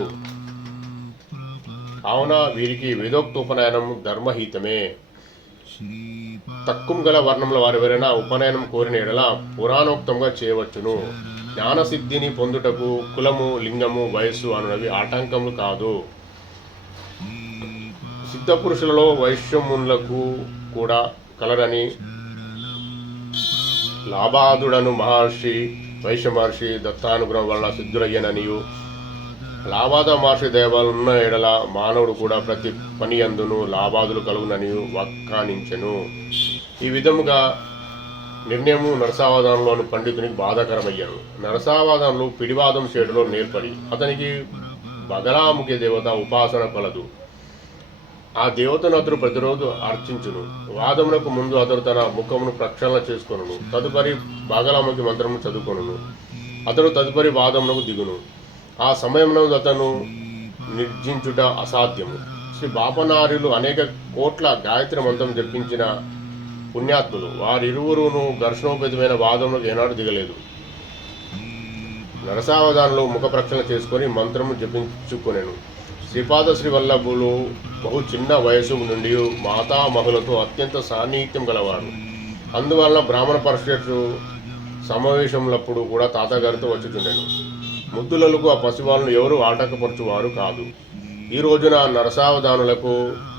కావున వీరికి వేదోక్తోపనయనం ధర్మహితమే. తక్కువ గల వర్ణముల వారెవరైనా ఉపనయనం కోరిన ఎడల పురాణోక్తంగా చేయవచ్చును. జ్ఞానసిద్ధిని పొందుటకు కులము, లింగము, వయస్సు అనునవి ఆటంకములు కాదు. సిద్ధపురుషులలో వైశ్యములకు కూడా కలరని లాభాదుడను మహర్షి, వైశ్య మహర్షి దత్తానుగ్రహం వలన సిద్ధులయ్యననియు, లాభాద మహర్షి దయవలన ఎడల మానవుడు కూడా ప్రతి పని అందును లాభాదులు కలుగుననియు వ్యాఖ్యానించెను. ఈ విధముగా నిర్ణయము నరసావాదంలోని పండితునికి బాధాకరమయ్యాను. నరసావాదంలో పిడివాదం చేయడంలో నేర్పడి అతనికి బగలాముఖి దేవత ఉపాసన కలదు. ఆ దేవతను అతడు ప్రతిరోజు అర్చించును. వాదమునకు ముందు అతడు తన ముఖమును ప్రక్షాళన చేసుకొనును. తదుపరి బాగలాముఖి మంత్రము చదువుకొనును. అతడు తదుపరి వాదమునకు దిగును. ఆ సమయంలో అతను నిర్జించుట అసాధ్యము. శ్రీ బాపనార్యులు అనేక కోట్ల గాయత్రి మంత్రం జపించిన పుణ్యాత్ములు. వారిరువురును ఘర్షణోపేతమైన వాదములకు ఏనాడు దిగలేదు. నరసావధానంలో ముఖ ప్రక్షాళన చేసుకొని మంత్రము జపించుకొనెను. శ్రీపాద శ్రీవల్లభులు బహు చిన్న వయసు నుండి మాతామహులతో అత్యంత సాన్నిహిత్యం గలవాడు. అందువలన బ్రాహ్మణ పరిషత్తు సమావేశములప్పుడు కూడా తాతగారితో వచ్చుచుండెను. ముద్దులకు ఆ పసివాళ్ళను ఎవరు ఆటంకపరచువారు కాదు. ఈ రోజున నరసావధానులకు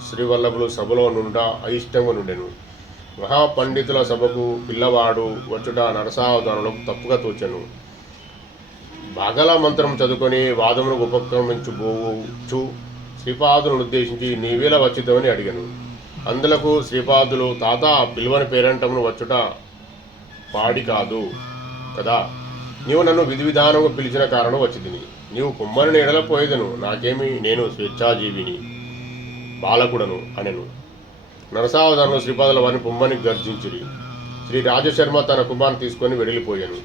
శ్రీవల్లభులు సభలో నుండా అయిష్టంగా నుండెను. మహాపండితుల సభకు పిల్లవాడు వచ్చుట నరసావధానులకు తప్పుగా తోచెను. బాగలా మంత్రం చదువుకొని వాదమును ఉపక్రమించుబోచు శ్రీపాదులను ఉద్దేశించి నీవేళ వచ్చిద్దామని అడిగాను. అందులకు శ్రీపాదులు, తాత పిలువని పేరంటమును వచ్చుట పాడి కాదు కదా, నీవు నన్ను విధి విధానంగా పిలిచిన కారణం వచ్చింది. నీవు కుమ్మరిని ఎడలపోయేదను, నాకేమి, నేను స్వేచ్ఛాజీవిని బాలకుడను అనెను. నరసావధానంలో శ్రీపాదుల వారిని పొమ్మని గర్జించిరి. శ్రీ రాజశర్మ తన కుమార్ని తీసుకొని వెడిలిపోయాను.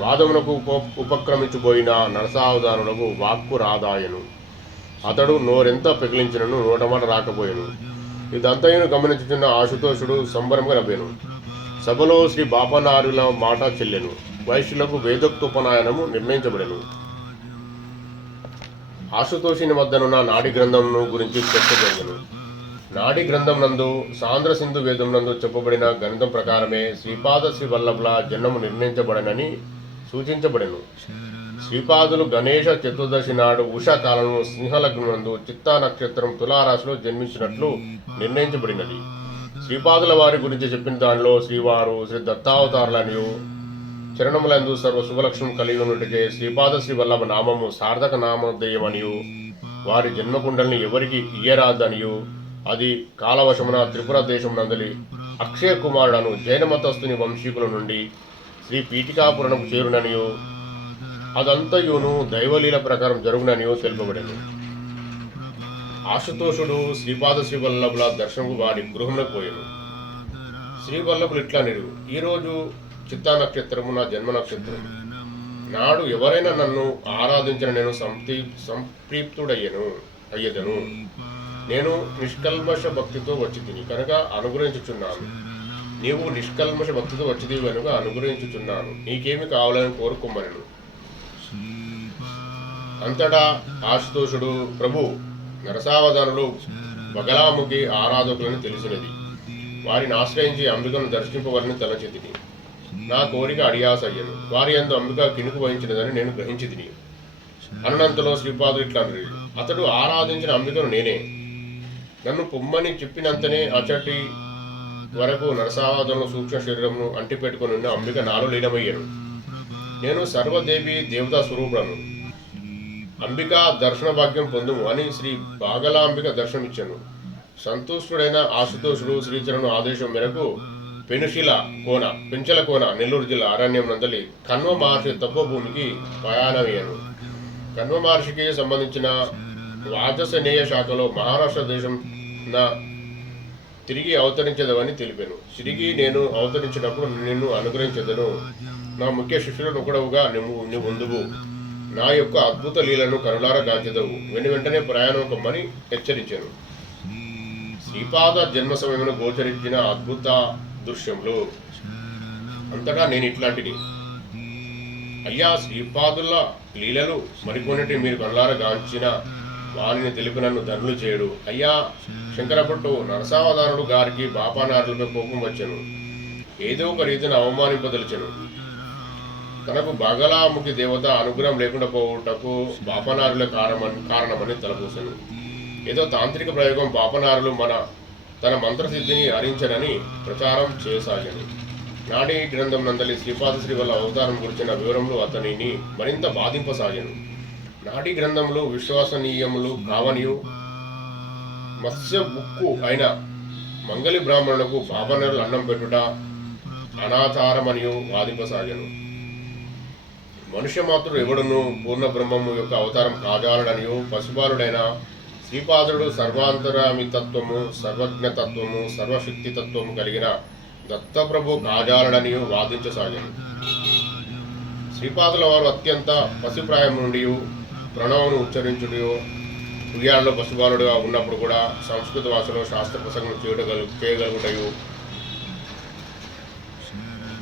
వాదమునకు ఉపక్రమించిపోయిన నరసావధానులకు వాక్కు రాదాయను. అతడు నోరెంత పెకిలించినను నోటమాట రాకపోయాను. ఇదంతయును గమనించుచున్న ఆశుతోషుడు సంబరంగా నవ్వాను. సభలో శ్రీ బాపనారుల మాట చెల్లెను. వైశ్యులకు వేదోక్తోపనయనము నిర్ణయించబడెను. ఆశుతోషుని వద్దనున్న నాడి గ్రంథమును గురించి చర్చ జరిగెను. నాడి గ్రంథం నందు సాంద్ర సింధు వేదం నందు చెప్పబడిన గ్రంథం ప్రకారమే శ్రీపాద శ్రీవల్లభుల జన్మము నిర్ణయించబడనని సూచించబడెను. శ్రీపాదులు గణేష చతుర్దశి నాడు ఉషాకాలంలో సింహలగ్నం నందు చిత్తా నక్షత్రం తులారాశిలో జన్మించినట్లు నిర్ణయించబడినది. శ్రీపాదుల వారి గురించి చెప్పిన దానిలో శ్రీవారు శ్రీ దత్తావతారులనియు చరణములందు సర్వ శుభలక్షణం కలిగి ఉన్నట్టుగా శ్రీపాద శ్రీవల్లభ నామము సార్థక నామధేయమనియు వారి జన్మకుండల్ని ఎవరికి ఇయ్యరాదనియు అది కాలవశమున త్రిపుర దేశం నందలి అక్షయ కుమారుడను జైనమతస్థుని వంశీకుల నుండి శ్రీ పీఠికాపురణకు చేరుననియు అదంతయును దైవలీల ప్రకారం జరుగుననియో తెలుపబడెను. ఆశుతోషుడు శ్రీపాద శ్రీవల్లభుల దర్శనకు వారి గృహంలో పోయాను. శ్రీవల్లభులు ఇట్లా నిరుగు, ఈరోజు చిత్తా నక్షత్రము నా జన్మ నక్షత్రం. నాడు ఎవరైనా నన్ను ఆరాధించిన నేను అయ్యేదను. నేను నిష్కల్మష భక్తితో వచ్చి తిని కనుక అనుగ్రహించుచున్నాను. నీవు నిష్కల్మష భక్తితో వచ్చిది కనుక అనుగ్రహించుచున్నాను. నీకేమి కావాలని కోరుకోమనను. అంతటా ఆశుతోషుడు, ప్రభు, నరసావధానులు బగలాముఖి ఆరాధకులని తెలిసినది. వారిని ఆశ్రయించి అంబికను దర్శింపవలని తలచెతిని. నా కోరిక అడియాసయ్యను. వారి యందు అంబిక కినుకు వహించినదని నేను గ్రహించితిని. అన్నంతలో శ్రీపాదులు ఇట్లా అన్నారు, అతడు ఆరాధించిన అంబికను నేనే. నన్ను పొమ్మని చెప్పినంతనే అచటి వరకు నరసావధాను సూక్ష్మ శరీరమును అంటిపెట్టుకుని ఉన్న అంబిక నాలో లీనమయ్యాను. నేను సర్వదేవి దేవతా స్వరూపుడను. అంబిక దర్శన భాగ్యం పొందుము అని శ్రీ బాగలాంబిక దర్శనమిచ్చాను. సంతుష్టుడైన ఆశుతోషుడు శ్రీచరణు ఆదేశం మేరకు పెంచల కోన నెల్లూరు జిల్లా అరణ్యం నందలి కన్వ మహర్షి తపోభూమికి ప్రయాణమయ్యాను. కన్వ మహర్షికి సంబంధించిన వాజసనేయ శాఖలో మహారాష్ట్ర దేశం తిరిగి అవతరించదవని తెలిపాను. తిరిగి నేను అవతరించినప్పుడు నిన్ను అనుగ్రహించదను. నా ముఖ్య శిష్యులను ఒకడవుగా నువ్వు ఉందువు. నా యొక్క అద్భుత లీలను కనులారా గాంచెదవు. వెంటనే ప్రయాణం కమ్మని హెచ్చరించాను. శ్రీపాద జన్మ సమయంలో గోచరించిన అద్భుత దృశ్యములు అంతటా నేను ఇట్లాంటిది. అయ్యా, శ్రీపాదుల లీలలు మరికొన్నిటి మీరు కనులారా గాంచిన వారిని తెలిపి నన్ను ధనులు చేయడు. అయ్యా శంకరభట్టు, నరసావధానుడు గారికి బాపానారులపై కోపం వచ్చాను. ఏదో ఒక రీతిని అవమానింపదలిచెను. తనకు బగలాముఖి దేవత అనుగ్రహం లేకుండా పోవుటకు బాపనారులే కారణమని తలపోసాను. ఏదో తాంత్రిక ప్రయోగం బాపనారులు తన మంత్రసిద్ధిని హరించనని ప్రచారం చేయసాగాను. నాడి గ్రంథం నందలి శ్రీపాద శ్రీవల్ల అవతారం గురించిన వివరములు అతనిని మరింత బాధింపసాగాను. నాడి గ్రంథములు విశ్వసనీయములు కావనియు మత్స్య బుక్కు అయిన మంగళి బ్రాహ్మణులకు బాపనారులు అన్నం పెట్టుట అనాచారమనియు వాదింపసాగాను. మనుష్యమాత్రుడు ఎవడును పూర్ణ బ్రహ్మము యొక్క అవతారం కాజాలడనియు పశుపాలుడైన శ్రీపాదుడు సర్వాంతరామితత్వము, సర్వజ్ఞతత్వము, సర్వశక్తితత్వము కలిగిన దత్తప్రభు కాజాలడనియు వాదించసాగాను. శ్రీపాదుల వారు అత్యంత పశుప్రాయం నుండి ప్రణవను ఉచ్చరించుటయో ఉయ్యాలలో పశుపాలుడుగా ఉన్నప్పుడు కూడా సంస్కృత భాషలో శాస్త్ర ప్రసంగం చేయగలుగుటయు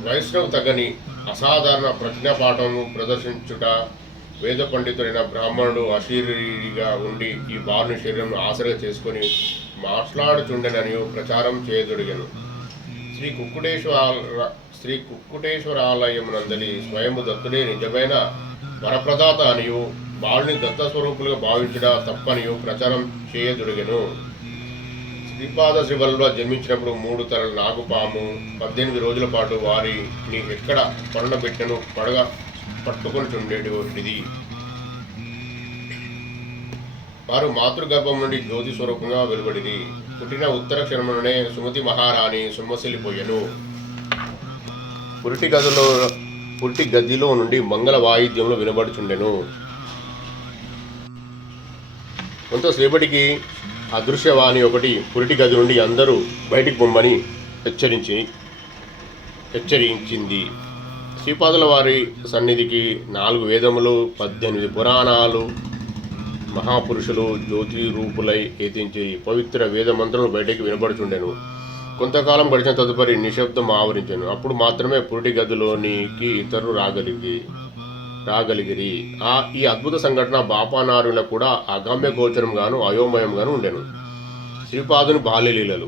వైష్ణవ్ తగ్గని అసాధారణ ప్రజ్ఞాపాఠము ప్రదర్శించుట, వేద పండితుడైన బ్రాహ్మణుడు అశరీరిగా ఉండి ఈ బాలుని శరీరం ఆసరగా చేసుకొని మాట్లాడుచుండెనని ప్రచారం చేయదొడిగను. శ్రీ కుక్కుటేశ్వరాలయమునందలి స్వయము దత్తుడే నిజమైన వరప్రదాత అనియు బాలుని దత్తస్వరూపులుగా భావించుట తప్పనియు ప్రచారం చేయదొడిగెను. శ్రీపాద శ్రీవల్లులో జన్మించినప్పుడు 3 తలల నాగుపాము 18 రోజుల పాటు వారిని ఎక్కడ పరుండబెట్టెను పడగ పట్టుకొని చుండేటిది. వారు మాతృగర్భం నుండి జ్యోతి స్వరూపంగా వెలువడిది. పుట్టిన ఉత్తర క్షణమునే సుమతి మహారాణి సొమ్మసిల్లిపోయెను. పురిటి గదిలో నుండి మంగళ వాయిద్యంలో వినబడుచుండెను. కొంతసేపటికి అదృశ్యవాణి ఒకటి పురిటి గది నుండి అందరూ బయటికి పొమ్మని హెచ్చరించింది. శ్రీపాదుల వారి సన్నిధికి 4 వేదములు, 18 పురాణాలు, మహాపురుషులు జ్యోతి రూపులై ఏతించి పవిత్ర వేద మంత్రములు బయటికి వినబడుచుండెను. కొంతకాలం గడిచిన తదుపరి నిశ్శబ్దం ఆవరించెను. అప్పుడు మాత్రమే పురిటి గదిలోనికి ఇతరులు రాగలిగిరి. ఈ అద్భుత సంఘటన బాపానారులకు కూడా అగమ్య గోచరంగాను అయోమయంగాను ఉండెను. శ్రీపాదుని బాల్యలీలలు.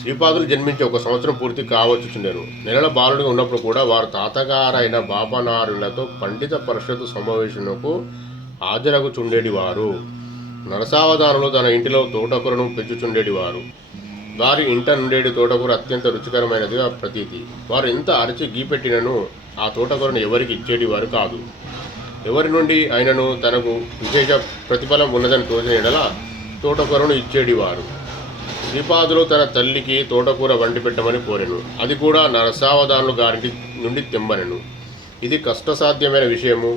శ్రీపాదులు జన్మించి 1 సంవత్సరం పూర్తి కావచ్చుచుండెను. నెలల బాలుడిగా ఉన్నప్పుడు కూడా వారు తాతగారైన బాపానారులతో పండిత పరిషత్తు సమావేశంకు హాజరగుచుండేటివారు. నరసావధానులు తన ఇంటిలో తోటకూరను పెంచుచుండేటివారు. వారి ఇంట నుండేటి తోటకూర అత్యంత రుచికరమైనదిగా ప్రతీతి. వారు ఎంత అరచి గీపెట్టినను ఆ తోటకూరను ఎవరికి ఇచ్చేటివారు కాదు. ఎవరి నుండి ఆయనను తనకు విశేష ప్రతిఫలం ఉన్నదని తోచిన ఎడల తోటకూరను ఇచ్చేటివారు. శ్రీపాదులు తన తల్లికి తోటకూర వండి పెట్టమని కోరెను. అది కూడా నరసావధానులు గారి నుండి తెమ్మనెను. ఇది కష్టసాధ్యమైన విషయము.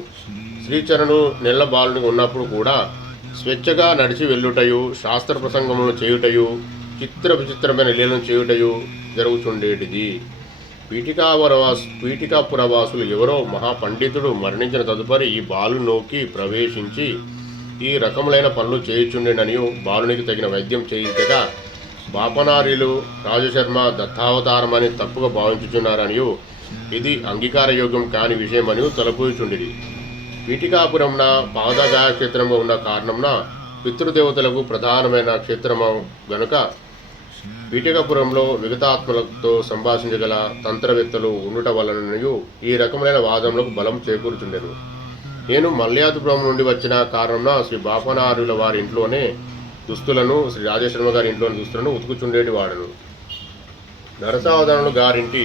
శ్రీచరణు నెల్ల బాలుని ఉన్నప్పుడు కూడా స్వేచ్ఛగా నడిచి వెళ్ళుటయు, శాస్త్ర ప్రసంగములను చేయుటయు, చిత్ర విచిత్రమైన లీలను చేయుటయు జరుగుచుండేటిది. పీఠికాపురవాసులు ఎవరో మహాపండితుడు మరణించిన తదుపరి ఈ బాలునోకి ప్రవేశించి ఈ రకములైన పనులు చేయుచుండేనని బాలునికి తగిన వైద్యం చేయించక బాపనారీలు రాజశర్మ దత్తావతారమని తప్పుగా భావించుచున్నారనియు ఇది అంగీకారయోగ్యం కాని విషయమని తలపోయుచుండిరి. పీఠికాపురంన పాదగాయ క్షేత్రంగా ఉన్న కారణంన పితృదేవతలకు ప్రధానమైన క్షేత్రము గనుక పీఠికాపురంలో విగతాత్మలతో సంభాషించగల తంత్రవేత్తలు ఉండుట వలనయు ఈ రకమైన వాదములకు బలం చేకూరుచుండెను. నేను మల్యాదుపురం నుండి వచ్చిన కారణంన శ్రీ బాపనారుల వారి ఇంట్లోనే దుస్తులను, శ్రీ రాజశర్మ గారి ఇంట్లోని దుస్తులను ఉతుకుచుండేటి వాడను. నరసావధానులు గారింటి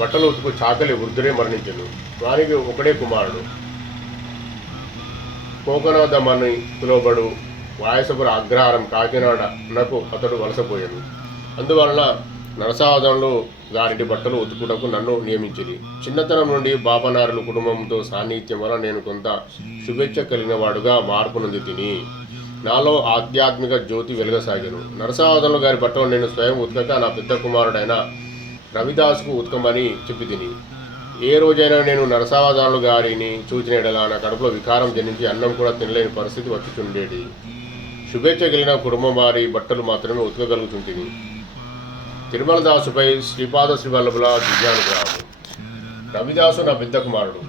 బట్టలు ఉతుకు చాకలి వృద్ధుడే మరణించెను. వారికి ఒకడే కుమారుడు. కోకనాథమని పిలువబడు వాయసపుర అగ్రహారం కాకినాడనకు అతడు వలసపోయాడు. అందువలన నరసావధానులు గారింటి బట్టలు ఉతుకుటకు నన్ను నియమించింది. చిన్నతనం నుండి బాపనారుల కుటుంబంతో సాన్నిహిత్యం వల్ల నేను కొంత శుభేచ్ఛ కలిగిన వాడుగా మార్పు నొంది తిని నాలో ఆధ్యాత్మిక జ్యోతి వెలుగసాగాను. నరసావధానులు గారి బట్టలు నేను స్వయం ఉతకక నా పెద్ద కుమారుడైన రవిదాసుకు ఉతకమని చెప్పి తిని. ఏ రోజైనా నేను నరసావధానులు గారిని చూచిన ఎడలా నా కడుపులో వికారం జనించి అన్నం కూడా తినలేని పరిస్థితి వచ్చుచుండేది. శుభేచ్ఛ కలిగిన కుటుంబం వారి బట్టలు మాత్రమే ఉతకగలుగుతుంటుంది. తిరుమలదాసుపై శ్రీపాద శ్రీవల్లభుల దివ్యానుగ్రహము. రవిదాసు నా పెద్ద కుమారుడు,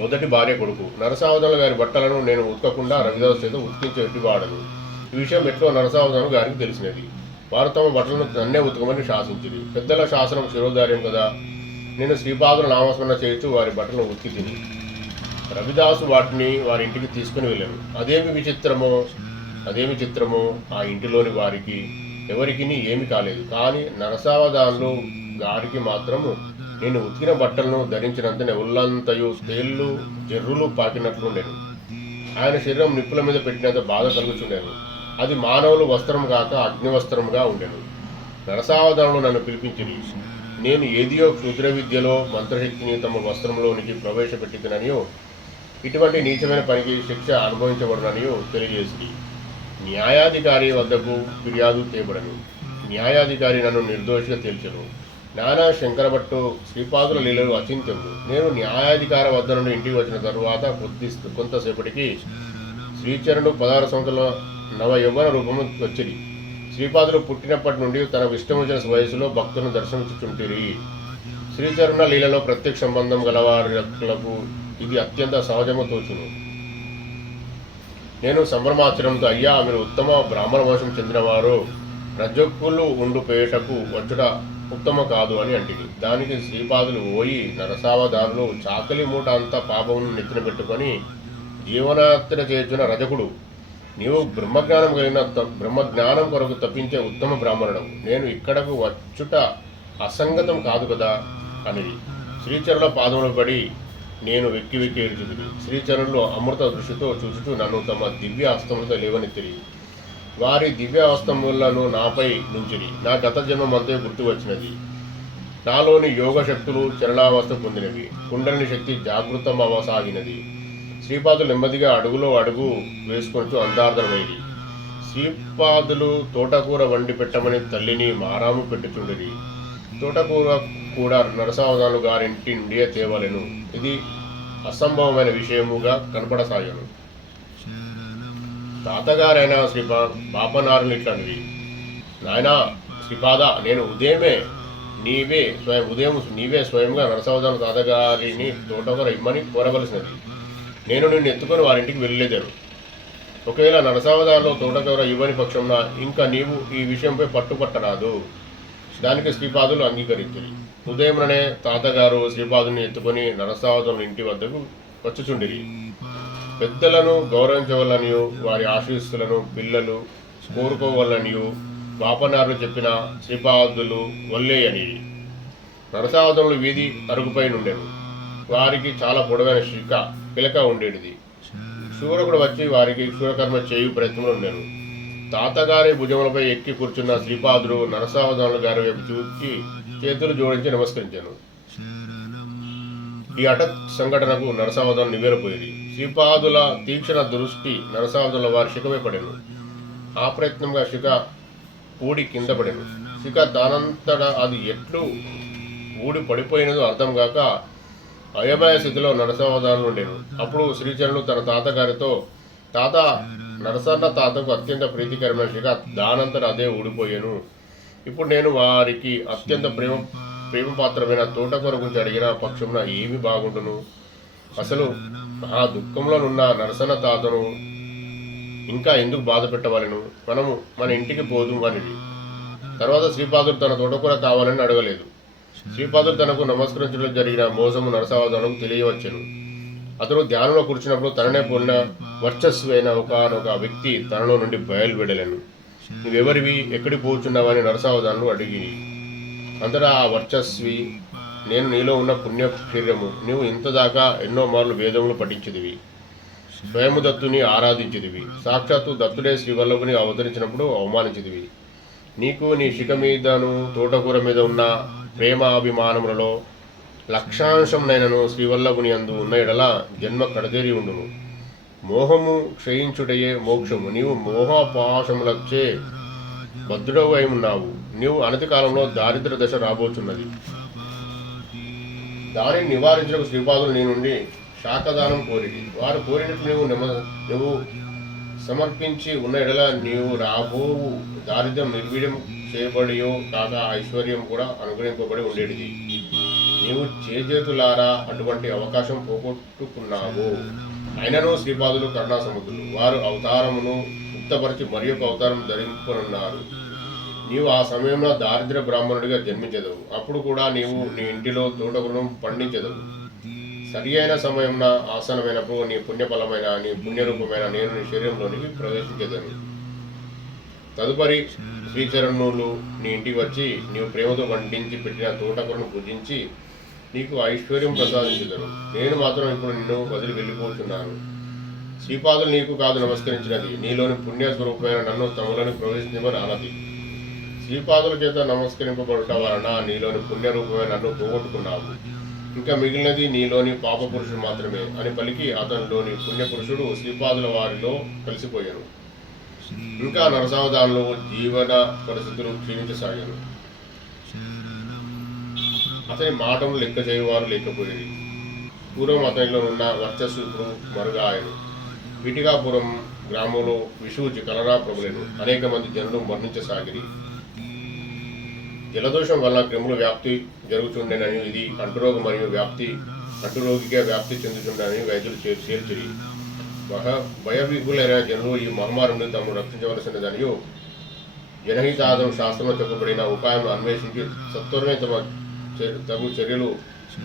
మొదటి భార్య కొడుకు. నరసావధానులు గారి బట్టలను నేను ఉతకకుండా రవిదాసు చేత ఉతికించేటివాడను. ఈ విషయం ఎట్లో నరసావధానులు గారికి తెలిసినది. వారు తమ బట్టలను నన్నే ఉతకమని శాసించింది. పెద్దల శాసనం శిరోధార్యం కదా. నేను శ్రీపాదుల నామస్మరణ చేయించు వారి బట్టలను ఉతికి తిని రవిదాసు వాటిని వారి ఇంటికి తీసుకుని వెళ్ళాను. అదేమి చిత్రమో ఆ ఇంటిలోని వారికి ఎవరికి ఏమి కాలేదు. కానీ నరసావధానులు గారికి మాత్రము నేను ఉతికిన బట్టలను ధరించినంతనే ఒళ్ళంతయు తేళ్ళు జర్రులు పాకినట్లుండెను. ఆయన శరీరం నిప్పుల మీద పెట్టినంత బాధ కలుగుచుండెను. అది మానవులు వస్త్రం కాక అగ్నివస్త్రముగా ఉండెను. నరసావధానులు నన్ను పిలిపించింది. నేను ఏదియో క్షుద్ర విద్యలో మంత్రశక్తిని తమ వస్త్రంలోనికి ప్రవేశపెట్టిననియో ఇటువంటి నీచమైన పనికి శిక్ష అనుభవించబడుననియో తెలియజేసి న్యాయాధికారి వద్దకు ఫిర్యాదు చేయబడను. న్యాయాధికారి నన్ను నిర్దోషిగా తేల్చెను. నానా శంకరభట్టు శ్రీపాదుల లీలలు అచింత్యములు. నేను న్యాయాధికారి వద్ద నుండి ఇంటికి వచ్చిన తరువాత కొంతసేపటికి శ్రీచరణు 16 సంవత్సరాల నవ యవ్వన రూపము వచ్చింది. శ్రీపాదులు పుట్టినప్పటి నుండి తన ఇష్టం వచ్చిన వయసులో భక్తులను దర్శించుచుంటిరి. శ్రీచరణ లీలలో ప్రత్యక్ష సంబంధం గలవారులకు ఇది అత్యంత సహజము తోచును. నేను సంభ్రమాచరణతో, అయ్యా మీరు ఉత్తమ బ్రాహ్మణ వంశం చెందినవారు, రజక్కులు ఉండు పేటకు వచ్చుట ఉత్తమ కాదు అని అంటిది. దానికి శ్రీపాదులు, ఓయి నరసావధానులు, చాకలి మూట అంతా పాపమును నెత్తిన పెట్టుకొని జీవనాత్ర చేర్చున రజకుడు, నీవు బ్రహ్మజ్ఞానం కొరకు తప్పించే ఉత్తమ బ్రాహ్మణుడు, నేను ఇక్కడకు వచ్చుట అసంగతం కాదు కదా అనేది. శ్రీచరుల పాదములు పడి నేను వెక్కి వెక్కి ఏడ్చుతుంది. శ్రీచరులు అమృత దృష్టితో చూచుతూ నన్ను తమ దివ్య హస్తములతో లేవనెత్తిరి. వారి దివ్య హస్తములను నాపై నుంచిరి. నా గత జన్మమంతే గుర్తు వచ్చినది. నాలోని యోగ శక్తులు చరళావస్థ పొందినవి. కుండలిని శక్తి జాగృతం అవసాగినది. శ్రీపాదులు నెమ్మదిగా అడుగులో అడుగు వేసుకొంటూ అందార్థమైంది. శ్రీపాదులు తోటకూర వండి పెట్టమని తల్లిని మారాము పెట్టుచుండిరి. తోటకూర కూడా నరసావధానులు గారింటి నుండియే తేవలెను. ఇది అసంభవమైన విషయముగా కనపడసాగాను. తాతగారైన బాపనారులు ఇట్లాంటివి, నాయనా శ్రీపాద, నేను నీవే స్వయంగా నరసావధాను తాతగారిని తోటకూర ఇమ్మని కోరవలసినది. నేను నిన్ను ఎత్తుకొని వారింటికి వెళ్ళలేదాను. ఒకవేళ నరసావధానంలో తోటకూర ఇవ్వని పక్షంన ఇంకా నీవు ఈ విషయంపై పట్టుపట్టరాదు. దానికి శ్రీపాదులు అంగీకరించారు. ఉదయంలోనే తాతగారు శ్రీపాదుని ఎత్తుకొని నరసావధానుల ఇంటి వద్దకు వచ్చుచుండిరి. పెద్దలను గౌరవించవలనియు వారి ఆశీస్సులను పిల్లలు కోరుకోవాలనియు బాపనారులు చెప్పిన శ్రీపాదులు వల్లేయని. నరసావధానులు వీధి అరుగుపై నుండెను. వారికి చాలా పొడవైన పిలక ఉండేది. శూరకుడు వచ్చి వారికి శూరకర్మ చేయు ప్రయత్నంలో ఉండేను. తాతగారి భుజములపై ఎక్కి కూర్చున్న శ్రీపాదుడు నరసావధానుల గారి వైపు చూచి చేతులు జోడించి నమస్కరించాను. ఈ హఠాత్ సంఘటనకు నరసావధానులు నివేరపోయేది. శ్రీపాదుల తీక్షణ దృష్టి నరసావధానుల వారి శిఖపై పడెను. ఆ ప్రయత్నంగా శిఖ ఊడి కింద పడెను. శిఖ దానంతటా అది ఎట్లు ఊడి పడిపోయినదో అర్థం కాక అయమయ స్థితిలో నరసావధానులు ఉండేను. అప్పుడు శ్రీచరణులు తన తాతగారితో, తాత, నరసన్న తాతకు అత్యంత ప్రీతికరమైన శిఖ దానంతట అదే ఊడిపోయాను. ఇప్పుడు నేను వారికి అత్యంత ప్రేమపాత్రమైన తోటకూర గురించి అడిగిన పక్షంన ఏమి బాగుండును? అసలు ఆ దుఃఖంలోనున్న నరసన్న తాతను ఇంకా ఎందుకు బాధ పెట్టవలను? మనము మన ఇంటికి పోదు అనేది. తర్వాత శ్రీపాదుడు తన తోటకూర కావాలని అడగలేదు. శ్రీపాదుడు తనకు నమస్కరించడం జరిగిన మోసము నరసావధానులకు తెలియవచ్చెను. అతను ధ్యానంలో కూర్చున్నప్పుడు తననే పోలిన వర్చస్సు అయిన ఒకనొక వ్యక్తి తనలో నుండి బయలువెడలేను. నువ్వెవరివి, ఎక్కడికి పోచున్నావని నరసావధానులు అడిగి, అంతటా ఆ వర్చస్వి, నేను నీలో ఉన్న పుణ్యశరీరము. నువ్వు ఇంతదాకా ఎన్నో మార్లు వేదములు పఠించిదివి, స్వయము దత్తుని ఆరాధించిదివి, సాక్షాత్తు దత్తుడే శ్రీవల్లభుని అవతరించినప్పుడు అవమానించిదివి. నీకు నీ శిఖ మీదను తోటకూర మీద ఉన్న ప్రేమాభిమానములలో లక్షాంశం నైనను శ్రీవల్లభుని అందు ఉన్న ఎడల జన్మ కడతేరి ఉండును. మోహము క్షయించుటయే మోక్షము. నీవు మోహపాశములచే బద్ధుడవు అయి ఉన్నావు. నీవు అనతి కాలంలో దారిద్ర దశ రాబోచున్నది. దానిని నివారించడానికి శ్రీపాదులు నీ నుండి శాఖదానం కోరిది. వారు కోరినట్లు నువ్వు సమర్పించి ఉన్న ఎడల నీవు రాబోవు దారిద్ర్యం నిర్వీర్యం చేయబడియో కాక ఐశ్వర్యం కూడా అనుగ్రహింపబడి ఉండేది. నీవు చేతులారా అటువంటి అవకాశం పోగొట్టుకున్నావు. అయినను శ్రీపాదులు కరుణాసముద్రులు. వారు అవతారమును ఉత్తపరిచి మరి ఒక అవతారం ధరింపనున్నారు. నీవు ఆ సమయంలో దారిద్ర్య బ్రాహ్మణుడిగా జన్మించదవు. అప్పుడు కూడా నీవు నీ ఇంటిలో తోటకూరను పండించదవు. సరి అయిన సమయంలో ఆసనమైనప్పుడు నీ పుణ్యఫలమైన నీ పుణ్యరూపమైన నేను నీ శరీరంలోనికి ప్రవేశించదను. తదుపరి శ్రీచరణులు నీ ఇంటికి వచ్చి నీవు ప్రేమతో పండించి పెట్టిన తోటకూరను పూజించి నీకు ఐశ్వర్యం ప్రసాదించదను. నేను మాత్రం ఇప్పుడు నిన్ను వదిలి వెళ్ళిపోతున్నాను. శ్రీపాదులు నీకు కాదు నమస్కరించినది, నీలోని పుణ్యస్వరూపమైన నన్ను తమలోని ప్రవేశించమని అన్నది. శ్రీపాదుల చేత నమస్కరింపబడుట వలన నీలోని పుణ్యరూపమైన నన్ను పోగొట్టుకున్నావు. ఇంకా మిగిలినది నీలోని పాపపురుషుడు మాత్రమే అని పలికి అతనిలోని పుణ్యపురుషుడు శ్రీపాదుల వారిలో కలిసిపోయాను. ఇంకా నరసావధానులు జీవన పరిస్థితులు క్షీణించసాగాను. అతని మాటలు లెక్క చేయవారు లేకపోయేది. పూర్వం అతనిలో ఉన్న వర్చస్సు ఇప్పుడు మరుగాయను. విటికాపురం గ్రామంలో విషూచి కలరా ప్రబలేను. అనేక మంది జనులు మరణించసాగిరి. జలదోషం వల్ల క్రిములు వ్యాప్తి జరుగుతుండేనని, ఇది అంటురోగం మరియు అంటురోగిగా వ్యాప్తి చెందుతుండని వైద్యులు చేర్చిరి. భయవిహులైన జనులు ఈ మహమ్మారి నుండి తమను రక్షించవలసినదనియు జనహితాదం శాస్త్రంలో చెప్పబడిన ఉపాయం అన్వేషించి సత్వరమే తగు చర్యలు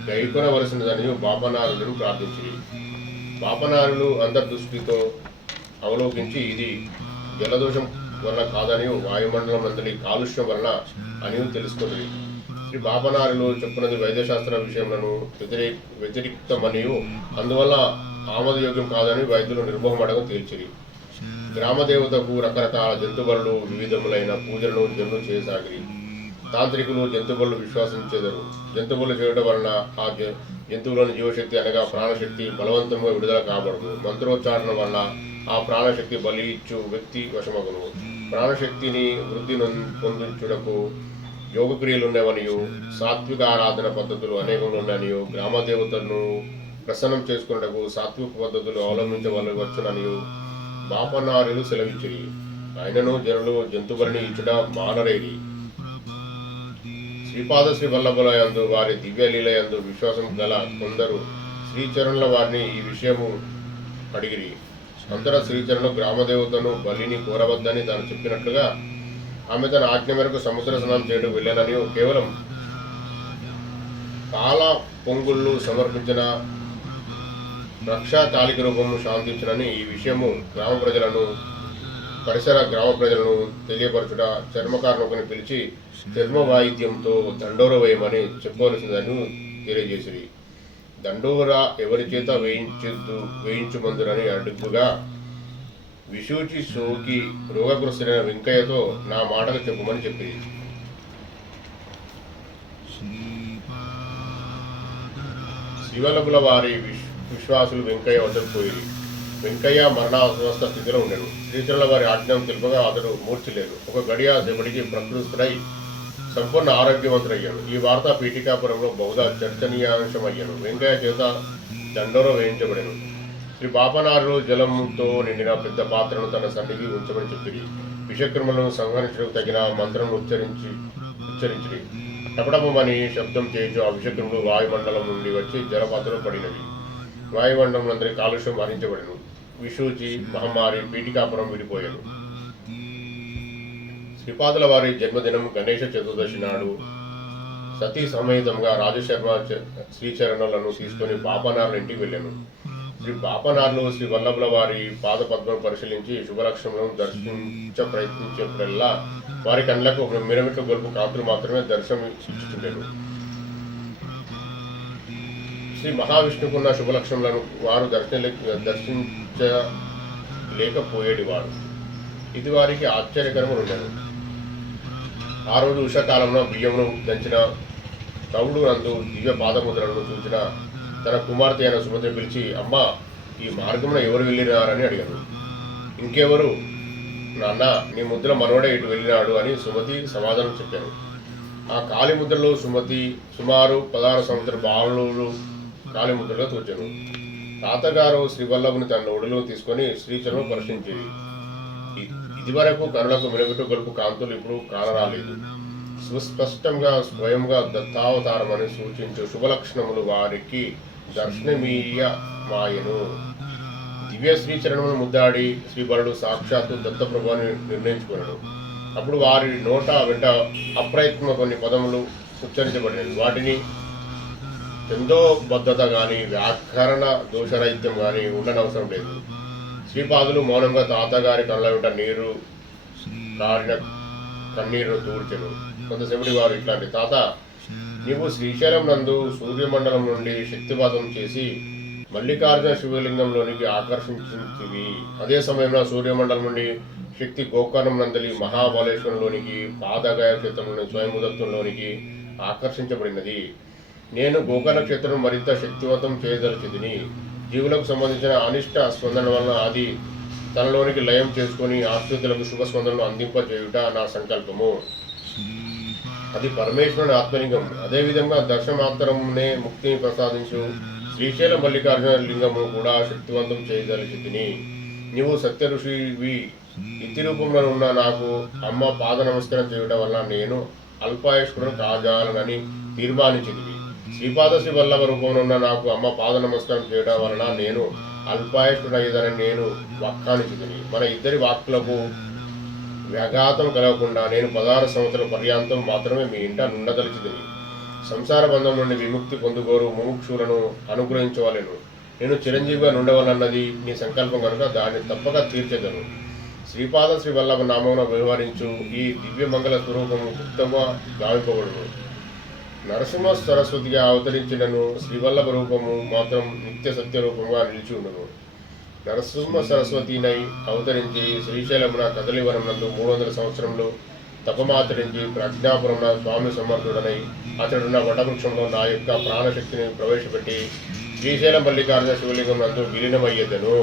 గైకొనవలసినదనియు బాపనారులను ప్రార్థించింది. బాపనారులు అంతర్దృష్టితో అవలోకించి ఇది జలదోషం వల్ల కాదని, వాయుమండలం నందలి కాలుష్యం వలన అని తెలుసుకుంది. శ్రీ బాపనారులు చెప్పున్నది వైద్యశాస్త్ర విషయంలో వ్యతిరిక్తమనియు అందువల్ల ఆమోదయోగ్యం కాదని వైద్యులు నిర్మోహమడగా తేల్చిరి. గ్రామదేవతకు రకరకాల జంతుబళ్ళు వివిధములైన పూజలను జనులు చేయసాగిరి. తాంత్రికులు జంతుబళ్ళు విశ్వాసించెదరు. జంతుబళ్ళు చేయడం వలన ఆ జంతువులోని జీవశక్తి అనగా ప్రాణశక్తి బలవంతంగా విడుదల కాబడదు. మంత్రోచ్చారణ వలన ఆ ప్రాణశక్తి బలి ఇచ్చు వ్యక్తి వశమగును. ప్రాణశక్తిని వృద్ధి పొందించుటకు యోగక్రియలున్నవనియు సాత్విక ఆరాధన పద్ధతులు అనేకములున్నాయనియు, గ్రామదేవతలను ప్రసన్నం చేసుకున్నటకు సాత్విక పద్ధతులు అవలంబించవలవచ్చుననియు బాపనారులు సెలవిచ్చిరి. ఆయనను జనులు జంతుబలిని ఇచ్చుట మానరేరి. శ్రీపాద శ్రీ వల్లభులయందు వారి దివ్యలీలయందు విశ్వాసం గల కొందరు శ్రీచరణుల వారిని ఈ విషయము అడిగిరి. అంతటా శ్రీచరణు గ్రామదేవతను బలిని కోరవద్దని తాను చెప్పినట్లుగా ఆమె తన ఆజ్ఞ మేరకు సముద్ర స్నానం చేయడం వెళ్ళానని, కేవలం పాల పొంగుళ్ళు సమర్పించిన రక్షా కాలిక రూపము శాంతించునని ఈ విషయము పరిసర గ్రామ ప్రజలను తెలియపరచుట, చర్మకారుని పిలిచి చర్మ వాయిద్యంతో దండోర వేయమని చెప్పవలసిందని తెలియజేసిరి. దండోర ఎవరి చేత వేయించుమందురని అడుగుగా విశూచి సోకి రోగగ్రస్తుడైన వెంకయ్యతో నా మాటలు చెప్పమని చెప్పింది. శ్రీవల్లభుల వారి విశ్వాసులు వెంకయ్య వద్దకు పోయి, వెంకయ్య మరణావస్థ స్థితిలో ఉండెను. శ్రీచరుల వారి ఆజ్ఞం తెలుపగా అతడు మూర్ఛలేడు. ఒక గడియ సేపటికి ప్రకృతుడై సంపూర్ణ ఆరోగ్యవంతుడయ్యాడు. ఈ వార్త పీఠికాపురంలో బహుదా చర్చనీయాంశమయ్యాను. వెంకయ్య చేత దండోర వేయించబడెను. శ్రీ బాపనారులు జలంతో నిండిన పెద్ద పాత్రను తన సన్నిధి ఉంచమని చెప్పిరి. విషక్రమలను సంహరించడానికి తగిన మంత్రం ఉచ్చరించి టపటపమని శబ్దం చేయించు ఆ విషక్రములు వాయుమండలం నుండి వచ్చి జలపాత్రలో పడినవి. వాయుమండలం అందరి కాలుష్యం హరించబడెను. విశూచి మహమ్మారి పీఠికాపురం విడిపోయాను. శ్రీపాదుల వారి జన్మదినం గణేష చతుర్దశి నాడు సతీ సమేతంగా రాజశర్మ శ్రీచరణులను తీసుకుని బాపనారుల ఇంటికి వెళ్ళాను. శ్రీ బాపనారులు శ్రీ వల్లభుల వారి పాద పద్మను పరిశీలించి శుభలక్షణములను దర్శించ ప్రయత్నించేప్పుడల్లా వారి కళ్ళకు మిరమిట్లు గొలుపు కాంతులు మాత్రమే దర్శనం ఇచ్చుచుండెను. శ్రీ మహావిష్ణుకున్న శుభలక్షణములను వారు దర్శించలేకపోయేటివారు. ఇది వారికి ఆశ్చర్యకరములు ఉండేది. ఆ రోజు ఉషాకాలంలో బియ్యమును దంచిన తౌడు నందు దివ్య పాదముద్రలను చూసిన తన కుమార్తె అయిన సుమతిని పిలిచి, అమ్మ, ఈ మార్గంలో ఎవరు వెళ్ళినారని అడిగారు. ఇంకెవరు నాన్న, నీ ముద్ర మనవడే ఇటు వెళ్ళినాడు అని సుమతి సమాధానం చెప్పారు. ఆ కాలిముద్రలో సుమతి సుమారు 16 సంవత్సరాల బాలులు కాలిముద్రగా తోచాను. తాతగారు శ్రీవల్లభుని తన ఒడిలో తీసుకొని శ్రీచరణం ప్రశ్నించేది. ఇదివరకు కనులకు మినవిటు గొలుపు కాంతులు ఇప్పుడు కానరాలేదు. సుస్పష్టంగా స్వయంగా దత్తావతారమని సూచించే శుభలక్షణములు వారికి దర్శనమీయమాయను. దివ్య శ్రీచరణమును ముద్దాడి శ్రీబలుడు సాక్షాత్తు దత్తప్రభుని నిర్ణయించుకున్నాడు. అప్పుడు వారి నోట వెంట అప్రయత్న కొన్ని పదములు ఉచ్చరించబడినవి. వాటిని ఛందోబద్ధత కానీ వ్యాకరణ దోషరహిత్యం కానీ ఉండనవసరం లేదు. శ్రీపాదులు మౌనంగా తాతగారి కళ్ళ వెంట నీరు కారిన కన్నీరును తూర్చెను. కొంతసేపటి వారు ఇట్లాంటి, తాత, నీవు శ్రీశైలం నందు సూర్యమండలం నుండి శక్తిపాతం చేసి మల్లికార్జున శివలింగంలోనికి ఆకర్షించివి. అదే సమయంలో సూర్యమండలం నుండి శక్తి గోకర్ణం నందలి మహాబలేశ్వరంలోనికి పాదగాయ క్షేత్రంలోని స్వయందత్వంలోనికి ఆకర్షించబడినది. నేను గోకర్ణ క్షేత్రం మరింత శక్తివంతం చేయదలిచితిని. జీవులకు సంబంధించిన అనిష్ట స్పందన వలన అది తనలోనికి లయం చేసుకుని ఆశ్రితులకు శుభ స్పందనను అందింపజేయుట నా సంకల్పము. అది పరమేశ్వరుని ఆత్మలింగం. అదేవిధంగా దర్శమాత్రమునే ముక్తిని ప్రసాదించు శ్రీశైల మల్లికార్జున లింగము కూడా శక్తివంతం చేయదలిచితిని. నీవు సత్య ఋషివి. ఇతి రూపంలో ఉన్న నాకు అమ్మ పాద నమస్కారం చేయడం వల్ల నేను అల్పాయుష్కుడు కాజాలనని తీర్మానించింది. శ్రీపాద శ్రీ వల్లభ రూపంలో నాకు అమ్మ పాద నమస్కారం చేయడం వలన నేను అల్పాయుష్కుడయ్యదని నేను వక్కానించింది. మన ఇద్దరి వాక్కులకు వ్యాఘాతం కలగకుండా నేను 16 సంవత్సరాల పర్యాంతం మాత్రమే మీ ఇంట నుండదలిచిదిని. సంసార బంధం నుండి విముక్తి పొందుగోరు ముముక్షులను అనుగ్రహించవలెను. నేను చిరంజీవిగా నుండవలన్నది నీ సంకల్పం కనుక దాన్ని తప్పక తీర్చెదను. శ్రీపాద శ్రీ వల్లభ నామమున వ్యవహరించు ఈ దివ్యమంగళ స్వరూపము గుప్తంగా గావింపబడును. నరసింహ సరస్వతిగా అవతరించినను శ్రీవల్లభ రూపము మాత్రం నిత్య సత్య రూపంగా నిలిచి ఉండును. నరసింహ సరస్వతినై అవతరించి శ్రీశైలమున కదలివనం నందు 300 సంవత్సరంలో తపమాచరించి ప్రజ్ఞాపురమున స్వామి సమర్థుడనై అతడున్న వటవృక్షంలో నా యొక్క ప్రాణశక్తిని ప్రవేశపెట్టి శ్రీశైలం మల్లికార్జున శివలింగం నందు విలీనమయ్యేదను.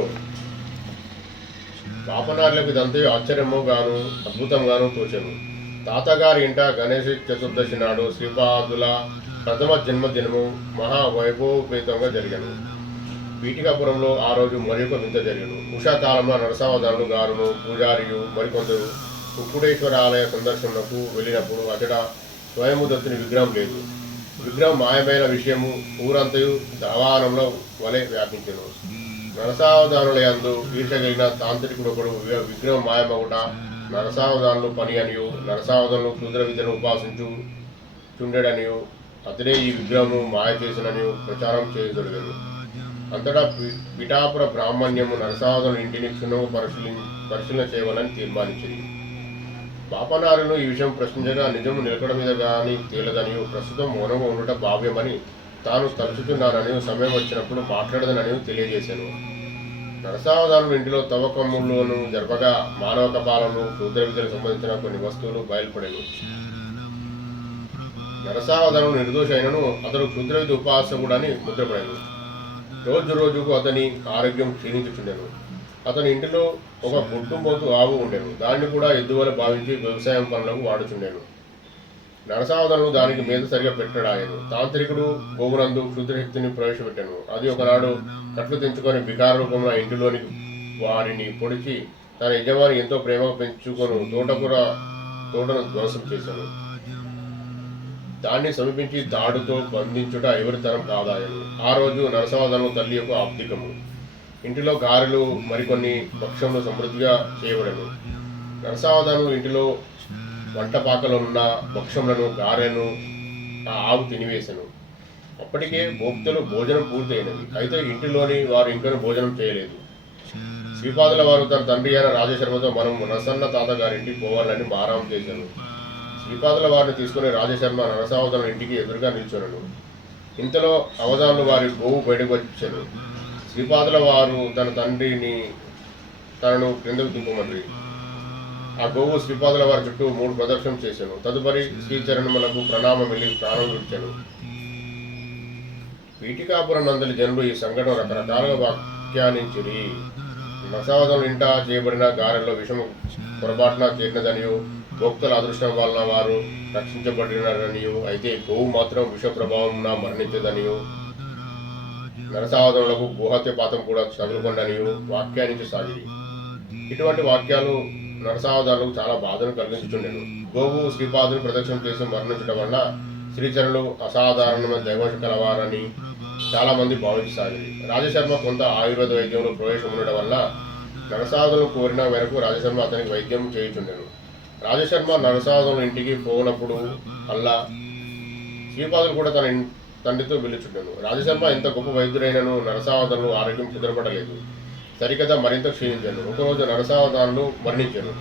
పాపనార్లకు ఇదంతయు ఆశ్చర్యముగాను అద్భుతంగాను తోచెను. తాతగారి ఇంట గణేష్ చతుర్దశి నాడు శ్రీపాదుల ప్రథమ జన్మదినము మహావైభవపేతంగా జరిగను. పీఠికాపురంలో ఆ రోజు మరొక వింత జరిగను. ఉషాకాలంలో నరసావధానులు గారును పూజారియు మరికొందరు ఉప్పుడేశ్వర ఆలయ సందర్శనకు వెళ్ళినప్పుడు అతడ స్వయముదత్తుని విగ్రహం లేదు. విగ్రహం మాయమైన విషయము ఊరంతయు దావానంలో వలె వ్యాపించెను. నరసావధానులయందు ఈర్షగలిగిన తాంత్రికుడు ఒకడు విగ్రహం మాయమగుట నరసావధానులు పని అనియు నరసావధానులు క్షుద్ర విద్యను ఉపాసించు చుండెడనియు అతడే ఈ విగ్రహము మాయ చేసిననియు ప్రచారం చేయగలిగాను. అంతటా పిఠాపుర బ్రాహ్మణ్యము నరసావధానుల ఇంటిని క్షుణ్ణము పరిశీలన చేయవాలని తీర్మానించింది. పాపనారులు ఈ విషయం ప్రశ్నించగా నిజము నిలకడ మీద కానీ తేలదనియు ప్రస్తుతం మౌనంగా ఉండట భావ్యమని తాను తలుచుతున్నానని సమయం వచ్చినప్పుడు మాట్లాడదనని తెలియజేశాను. నరసావధానుల ఇంటిలో తవ్వకములను జరపగా మానవ కపాలను క్షుద్ర విద్యలకు సంబంధించిన కొన్ని వస్తువులు బయలుపడేను. నరసావధానులు నిర్దోష అయినను అతడు క్షుద్ర విద్య ఉపాసకుడని ముద్రపడాను. రోజు రోజుకు అతని ఆరోగ్యం క్షీణించుచుండెను. అతని ఇంటిలో ఒక గుడ్డుమోతు ఆవు ఉండెను. దాన్ని కూడా ఎద్దువల భావించి వ్యవసాయం పనులకు వాడుచుండెను. నరసావధానులు దానికి మీద సరిగా పెట్టడాయను. తాంత్రికుడు గోవునందు క్షుద్రశక్తిని ప్రవేశపెట్టాను. అది ఒకనాడు కట్లు తెంచుకొని వికార రూపంలో ఇంటిలోని వారిని పొడిచి తన యజమాని ఎంతో ప్రేమగా పెంచుకొని తోటను ధ్వంసం చేశాను. దాన్ని సమీపించి తాడుతో బంధించుట ఎవరి తరం కాదాయను. ఆ రోజు నరసావధానులు తల్లి యొక్క ఆబ్దికము. ఇంటిలో గారెలు మరికొన్ని భక్ష్యములు సమృద్ధిగా చేయబడను. నరసావధానులు ఇంటిలో వంటపాకలో ఉన్న భక్ష్యములను గారెను ఆ ఆవు తినివేశను. అప్పటికే భోక్తలు భోజనం పూర్తయినవి. అయితే ఇంటిలోని వారు ఇంకనూ భోజనం చేయలేదు. శ్రీపాదుల వారు తన తండ్రి అయిన రాజశర్మతో మనం నరసన్న తాతగారింటికి పోవాలని మారాం చేశాను. శ్రీపాదుల వారిని తీసుకుని రాజశర్మ నరసావధానుల ఇంటికి ఎదురుగా నిల్చున్నాను. ఇంతలో అవధానులు వారి గోవు బయటకు వచ్చాను. శ్రీపాదుల వారు తన తండ్రిని తనను క్రిందకు దింపమని ఆ గోవు శ్రీపాదుల వారి చుట్టూ 3 ప్రదక్షిణం చేశాను. తదుపరి శ్రీచరణములకు ప్రణామం వెళ్ళి ప్రాణం విడిచాను. పీఠికాపురం నందలి జనులు ఈ సంఘటన రకరకాలుగా వ్యాఖ్యానించిరి. నరసావధానుల ఇంట చేయబడిన గారెల్లో విషము పొరపాటున చేరినదనియు భోక్తుల అదృష్టం వలన వారు రక్షించబడినారనియు అయితే గోవు మాత్రం విష ప్రభావం మరణించదనియు నరసావధానులకు గోహత్యపాతం కూడా తగులుకొండనియు వ్యాఖ్యానించసాగిరి. ఇటువంటి వాక్యాలు నరసావధానులకు చాలా బాధను కలిగించుచుండెను. గోవు శ్రీపాదుని ప్రదక్షిణం చేసి మరణించడం వల్ల శ్రీచరులు అసాధారణమైన దైవశ కలవారని చాలా మంది భావించసాగిరి. రాజశర్మ కొంత ఆయుర్వేద వైద్యంలో ప్రవేశం ఉండడం వల్ల నరసావధానులు కోరిన మేరకు రాజశర్మ అతనికి వైద్యం చేయుచుండెను. రాజశర్మ నరసావధానుల ఇంటికి పోనప్పుడు అల్లా శ్రీపాదులు కూడా తన తండ్రితో పిలుచుండెను. రాజశర్మ ఎంత గొప్ప వైద్యుడైనను నరసావధానులు ఆరోగ్యం కుదరపడలేదు. సరికదా మరింత క్షీణించాను. ఒకరోజు నరసావధానులు మరణించాను.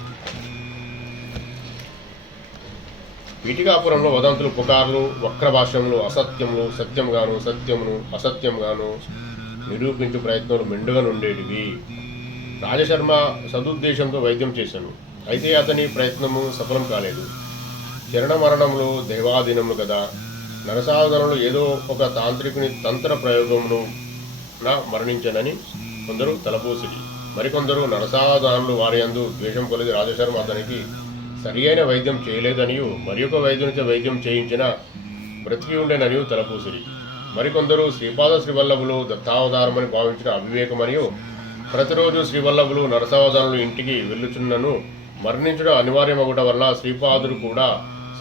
పీఠికాపురంలో వదంతులు, పుకార్లు, వక్రభాష్యములు, అసత్యములు, సత్యంగాను సత్యమును అసత్యంగాను నిరూపించు ప్రయత్నాలు మెండుగా నుండేటివి. రాజశర్మ సదుద్దేశంతో వైద్యం చేశాను. అయితే అతని ప్రయత్నము సఫలం కాలేదు. చరణ మరణములు దైవాధీనములు కదా. నరసావధానులు ఏదో ఒక తాంత్రికుని తంత్ర ప్రయోగమును మరణించనని కొందరు తలపోసిరి. మరికొందరు నరసావధానులు వారి యందు ద్వేషం కొలిది రాజశర్మ అతనికి సరి అయిన వైద్యం చేయలేదనియు మరియొక వైద్యునితో వైద్యం చేయించిన బ్రతికి ఉండేననియు తలపూసిరి. మరికొందరు శ్రీపాద శ్రీవల్లభులు దత్తావతారమని భావించిన అవివేకమనియు ప్రతిరోజు శ్రీవల్లభులు నరసావధానులు ఇంటికి వెళ్ళుచున్నను మరణించడం అనివార్యమగుట వల్ల శ్రీపాదుడు కూడా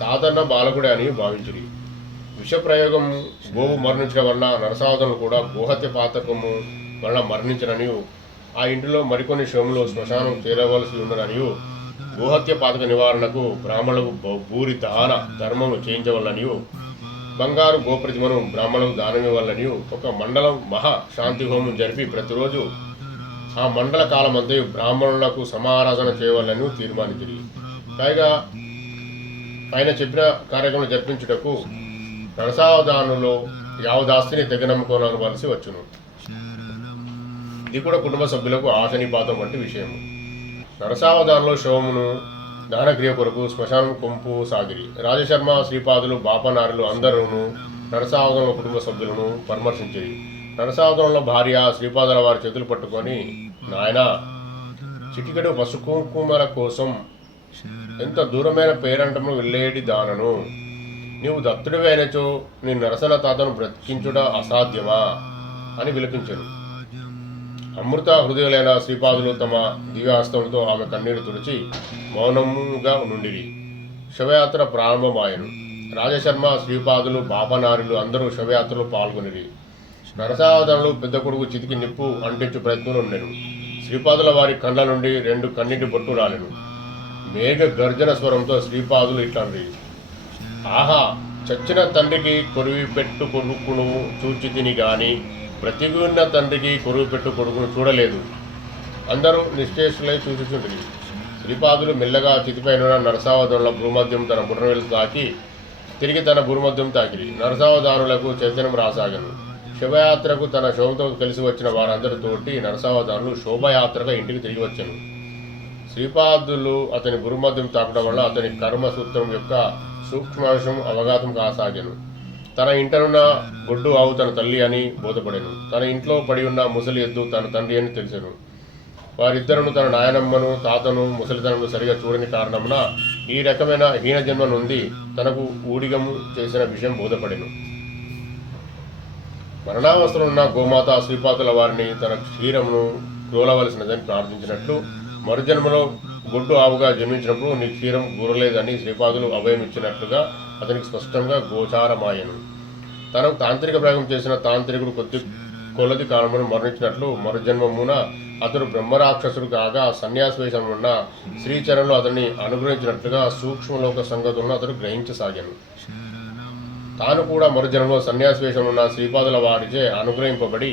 సాధారణ బాలకుడే అని భావించుడి. విషప్రయోగం గోవు మరణించడం వలన నరసావధానులు కూడా గోహత్య పాతకము వలన మరణించరని, ఆ ఇంటిలో మరికొన్ని శవములు శ్మశానం చేరవలసి ఉన్నదని, గోహత్య పాతక నివారణకు బ్రాహ్మణులకు భూరి దాన ధర్మము చేయించవలనని, బంగారు గోప్రతిమను బ్రాహ్మణులకు దానమివ్వాలని, ఒక మండలం మహా శాంతి హోమం జరిపి ప్రతిరోజు ఆ మండల కాలమంతయు బ్రాహ్మణులకు సమారాధన చేయవాలని తీర్మానించింది. పైగా పైన చెప్పిన కార్యక్రమం జరిపించుటకు నరసావధానులో యావదాస్తిని తెగనమ్ముకోనవలసి వచ్చును. ఇది కూడా కుటుంబ సభ్యులకు ఆశనిపాతం వంటి విషయము. నరసావధానంలో శవమును దహనక్రియ కొరకు శ్మశానం కొంపు సాగిరి. రాజశర్మ, శ్రీపాదులు, బాపనారులు అందరూ నరసావధానంలో కుటుంబ సభ్యులను పరామర్శించేది. నరసావధానంలో భార్య శ్రీపాదుల వారి చేతులు పట్టుకొని, నాయనా, చిటికెడు పసుకుంకుమల కోసం ఎంత దూరమైన పేరంటము వెళ్ళేటి దానను, నీవు దత్తుడివైనచో నీ నరసన తాతను బ్రతికించుట అసాధ్యమా అని విలపించారు. అమృత హృదయులైన శ్రీపాదులు తమ దివ్యహస్తంతో ఆమె కన్నీరు తుడిచి మౌనముగా నుండిరి. శవయాత్ర ప్రారంభమాయను. రాజశర్మ, శ్రీపాదులు, బాపనారులు అందరూ శవయాత్రలో పాల్గొనిరి. నరసావధానులు పెద్ద కొడుకు చితికి నిప్పు అంటించు ప్రయత్నంలో ఉండెను. శ్రీపాదుల వారి కండ్ల నుండి 2 కన్నీటి బొట్టు రాలెను. మేఘ గర్జన స్వరంతో శ్రీపాదులు ఇట్లన్రి, ఆహా, చచ్చిన తండ్రికి కొరివి పెట్టు కొడుకును చూచి తిని గాని బ్రతికి ఉన్న తండ్రికి కొరువు పెట్టు కొడుకును చూడలేదు. అందరూ నిశ్చేష్టులై చూచుచుండ్రి. శ్రీపాదులు మెల్లగా చితిపైన నరసావధానుల భూమధ్యం తన బుర్రవేలు తాకి తిరిగి తన భూమధ్యం తాకిరి. నరసావధానులకు చైతన్యం రాసాగను. శోభయాత్రకు తన శోభతో కలిసి వచ్చిన వారందరితోటి నరసావధానులు శోభయాత్రగా ఇంటికి తిరిగి వచ్చాను. శ్రీపాదులు అతని గురుమధ్యం తాకడం వల్ల అతని కర్మసూత్రం యొక్క సూక్ష్మాంశం అవగాహం కాసాగాను. తన ఇంటనున్న గొడ్డు ఆవు తన తల్లి అని బోధపడాను. తన ఇంట్లో పడి ఉన్న ముసలి ఎద్దు తన తండ్రి అని తెలిసాను. వారిద్దరూ తన నాయనమ్మను, తాతను ముసలితనంలో సరిగా చూడని కారణమున ఈ రకమైన హీనజన్మ నుండి తనకు ఊడిగము చేసిన విషయం బోధపడెను. మరణావస్థలో ఉన్న గోమాత శ్రీపాదుల వారిని తన క్షీరమును క్రోలవలసినదని ప్రార్థించినట్లు, మరుజన్మలో గొడ్డు ఆవుగా జన్మించినప్పుడు నీ క్షీరం గురలేదని శ్రీపాదులు అభయం ఇచ్చినట్లుగా అతనికి స్పష్టంగా గోచారమాయను. తనకు తాంత్రిక ప్రయోగం చేసిన తాంత్రికుడు కొలది కాలమును మరణించినట్లు మరుజన్మమున అతడు బ్రహ్మరాక్షసుడు కాగా సన్యాసవేషమున్న శ్రీచరణలో అతన్ని అనుగ్రహించినట్లుగా సూక్ష్మలోక సంగతులను అతడు గ్రహించసాగాను. తాను కూడా మరుజన్మలో సన్యాసవేషమున్న శ్రీపాదుల వారిచే అనుగ్రహింపబడి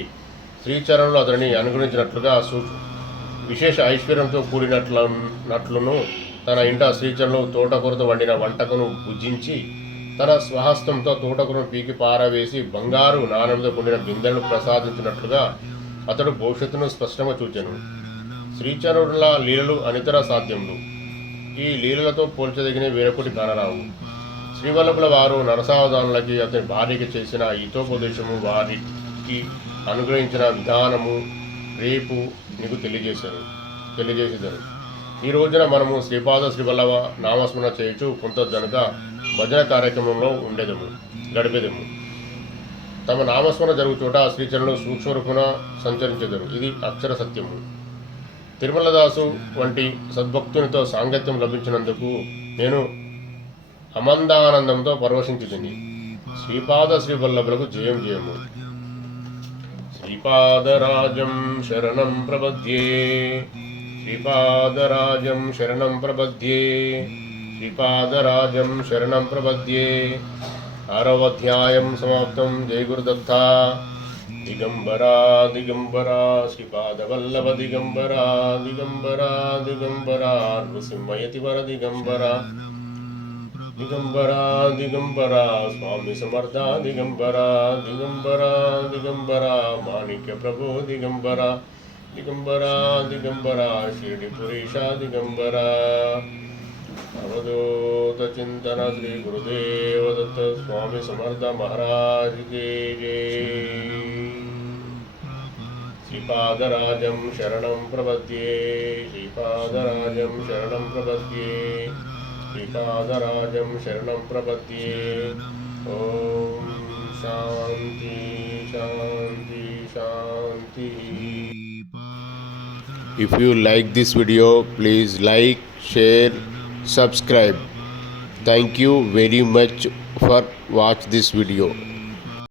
శ్రీచరణలో అతనిని అనుగ్రహించినట్లుగా విశేష ఐశ్వర్యంతో కూడినట్లును తన ఇంట శ్రీచరణలో తోటకూరతో వండిన వంటకును భుజించి తన స్వహస్తంతో తోటకూరను పీకి పారవేసి బంగారు నాణంతో కూడిన బిందెలను ప్రసాదించినట్లుగా అతడు భవిష్యత్తును స్పష్టంగా చూచెను. శ్రీచరణుల లీలలు అనితర సాధ్యములు. ఈ లీలలతో పోల్చదగిన వేరొకటి కానరావు. శ్రీవల్లభుల వారు నరసావధానులకి అతని భార్యకి చేసిన హితోపదేశము, వారికి అనుగ్రహించిన విధానము రేపు నీకు తెలియజేసేదను. ఈ రోజున మనము శ్రీపాద శ్రీవల్లభ నామస్మరణ చేయొచ్చు కొంత జనక భజన కార్యక్రమంలో గడిపేదము. తమ నామస్మరణ జరుగు చోట శ్రీచరణులు సూక్ష్మరూపున సంచరించెదరు. ఇది అక్షర సత్యము. తిరుమలదాసు వంటి సద్భక్తునితో సాంగత్యం లభించినందుకు నేను అమందానందంతో పరవశించుతుంది. శ్రీపాద శ్రీవల్లభులకు జయం జయము. శ్రీపాదరాజం శరణం ప్రపద్యే, శ్రీపాదరాజం శరణం ప్రపద్యే, శ్రీపాదరాజం శరణం ప్రపద్యే. 6వ అధ్యాయం సమాప్తం. జయ గురుదత్త. దిగంబరా దిగంబరా శ్రీపాదవల్లభ దిగంబరా దిగంబరా దిగంబరా నృసింహయతివర దిగంబరా దిగంబరా దిగంబరా స్వామి సమర్థ దిగంబరా దిగంబరా దిగంబరా మాణిక్య ప్రభు దిగంబరా దిగంబరా దిగంబరా షిరిడి పురీష దిగంబరా. అవధూత చింతన శ్రీ గురుదేవ దత్త స్వామి సమర్థ మహారాజ్ కి జై. శ్రీపాదరాజం శరణం ప్రపద్యే, శ్రీపాదరాజం శరణం ప్రపద్యే, శ్రీపాదరాజం శరణం ప్రపద్యే. ఓం శాంతి శాంతి శాంతి. If you like this video, please like, share, subscribe. Thank you very much for watch this video.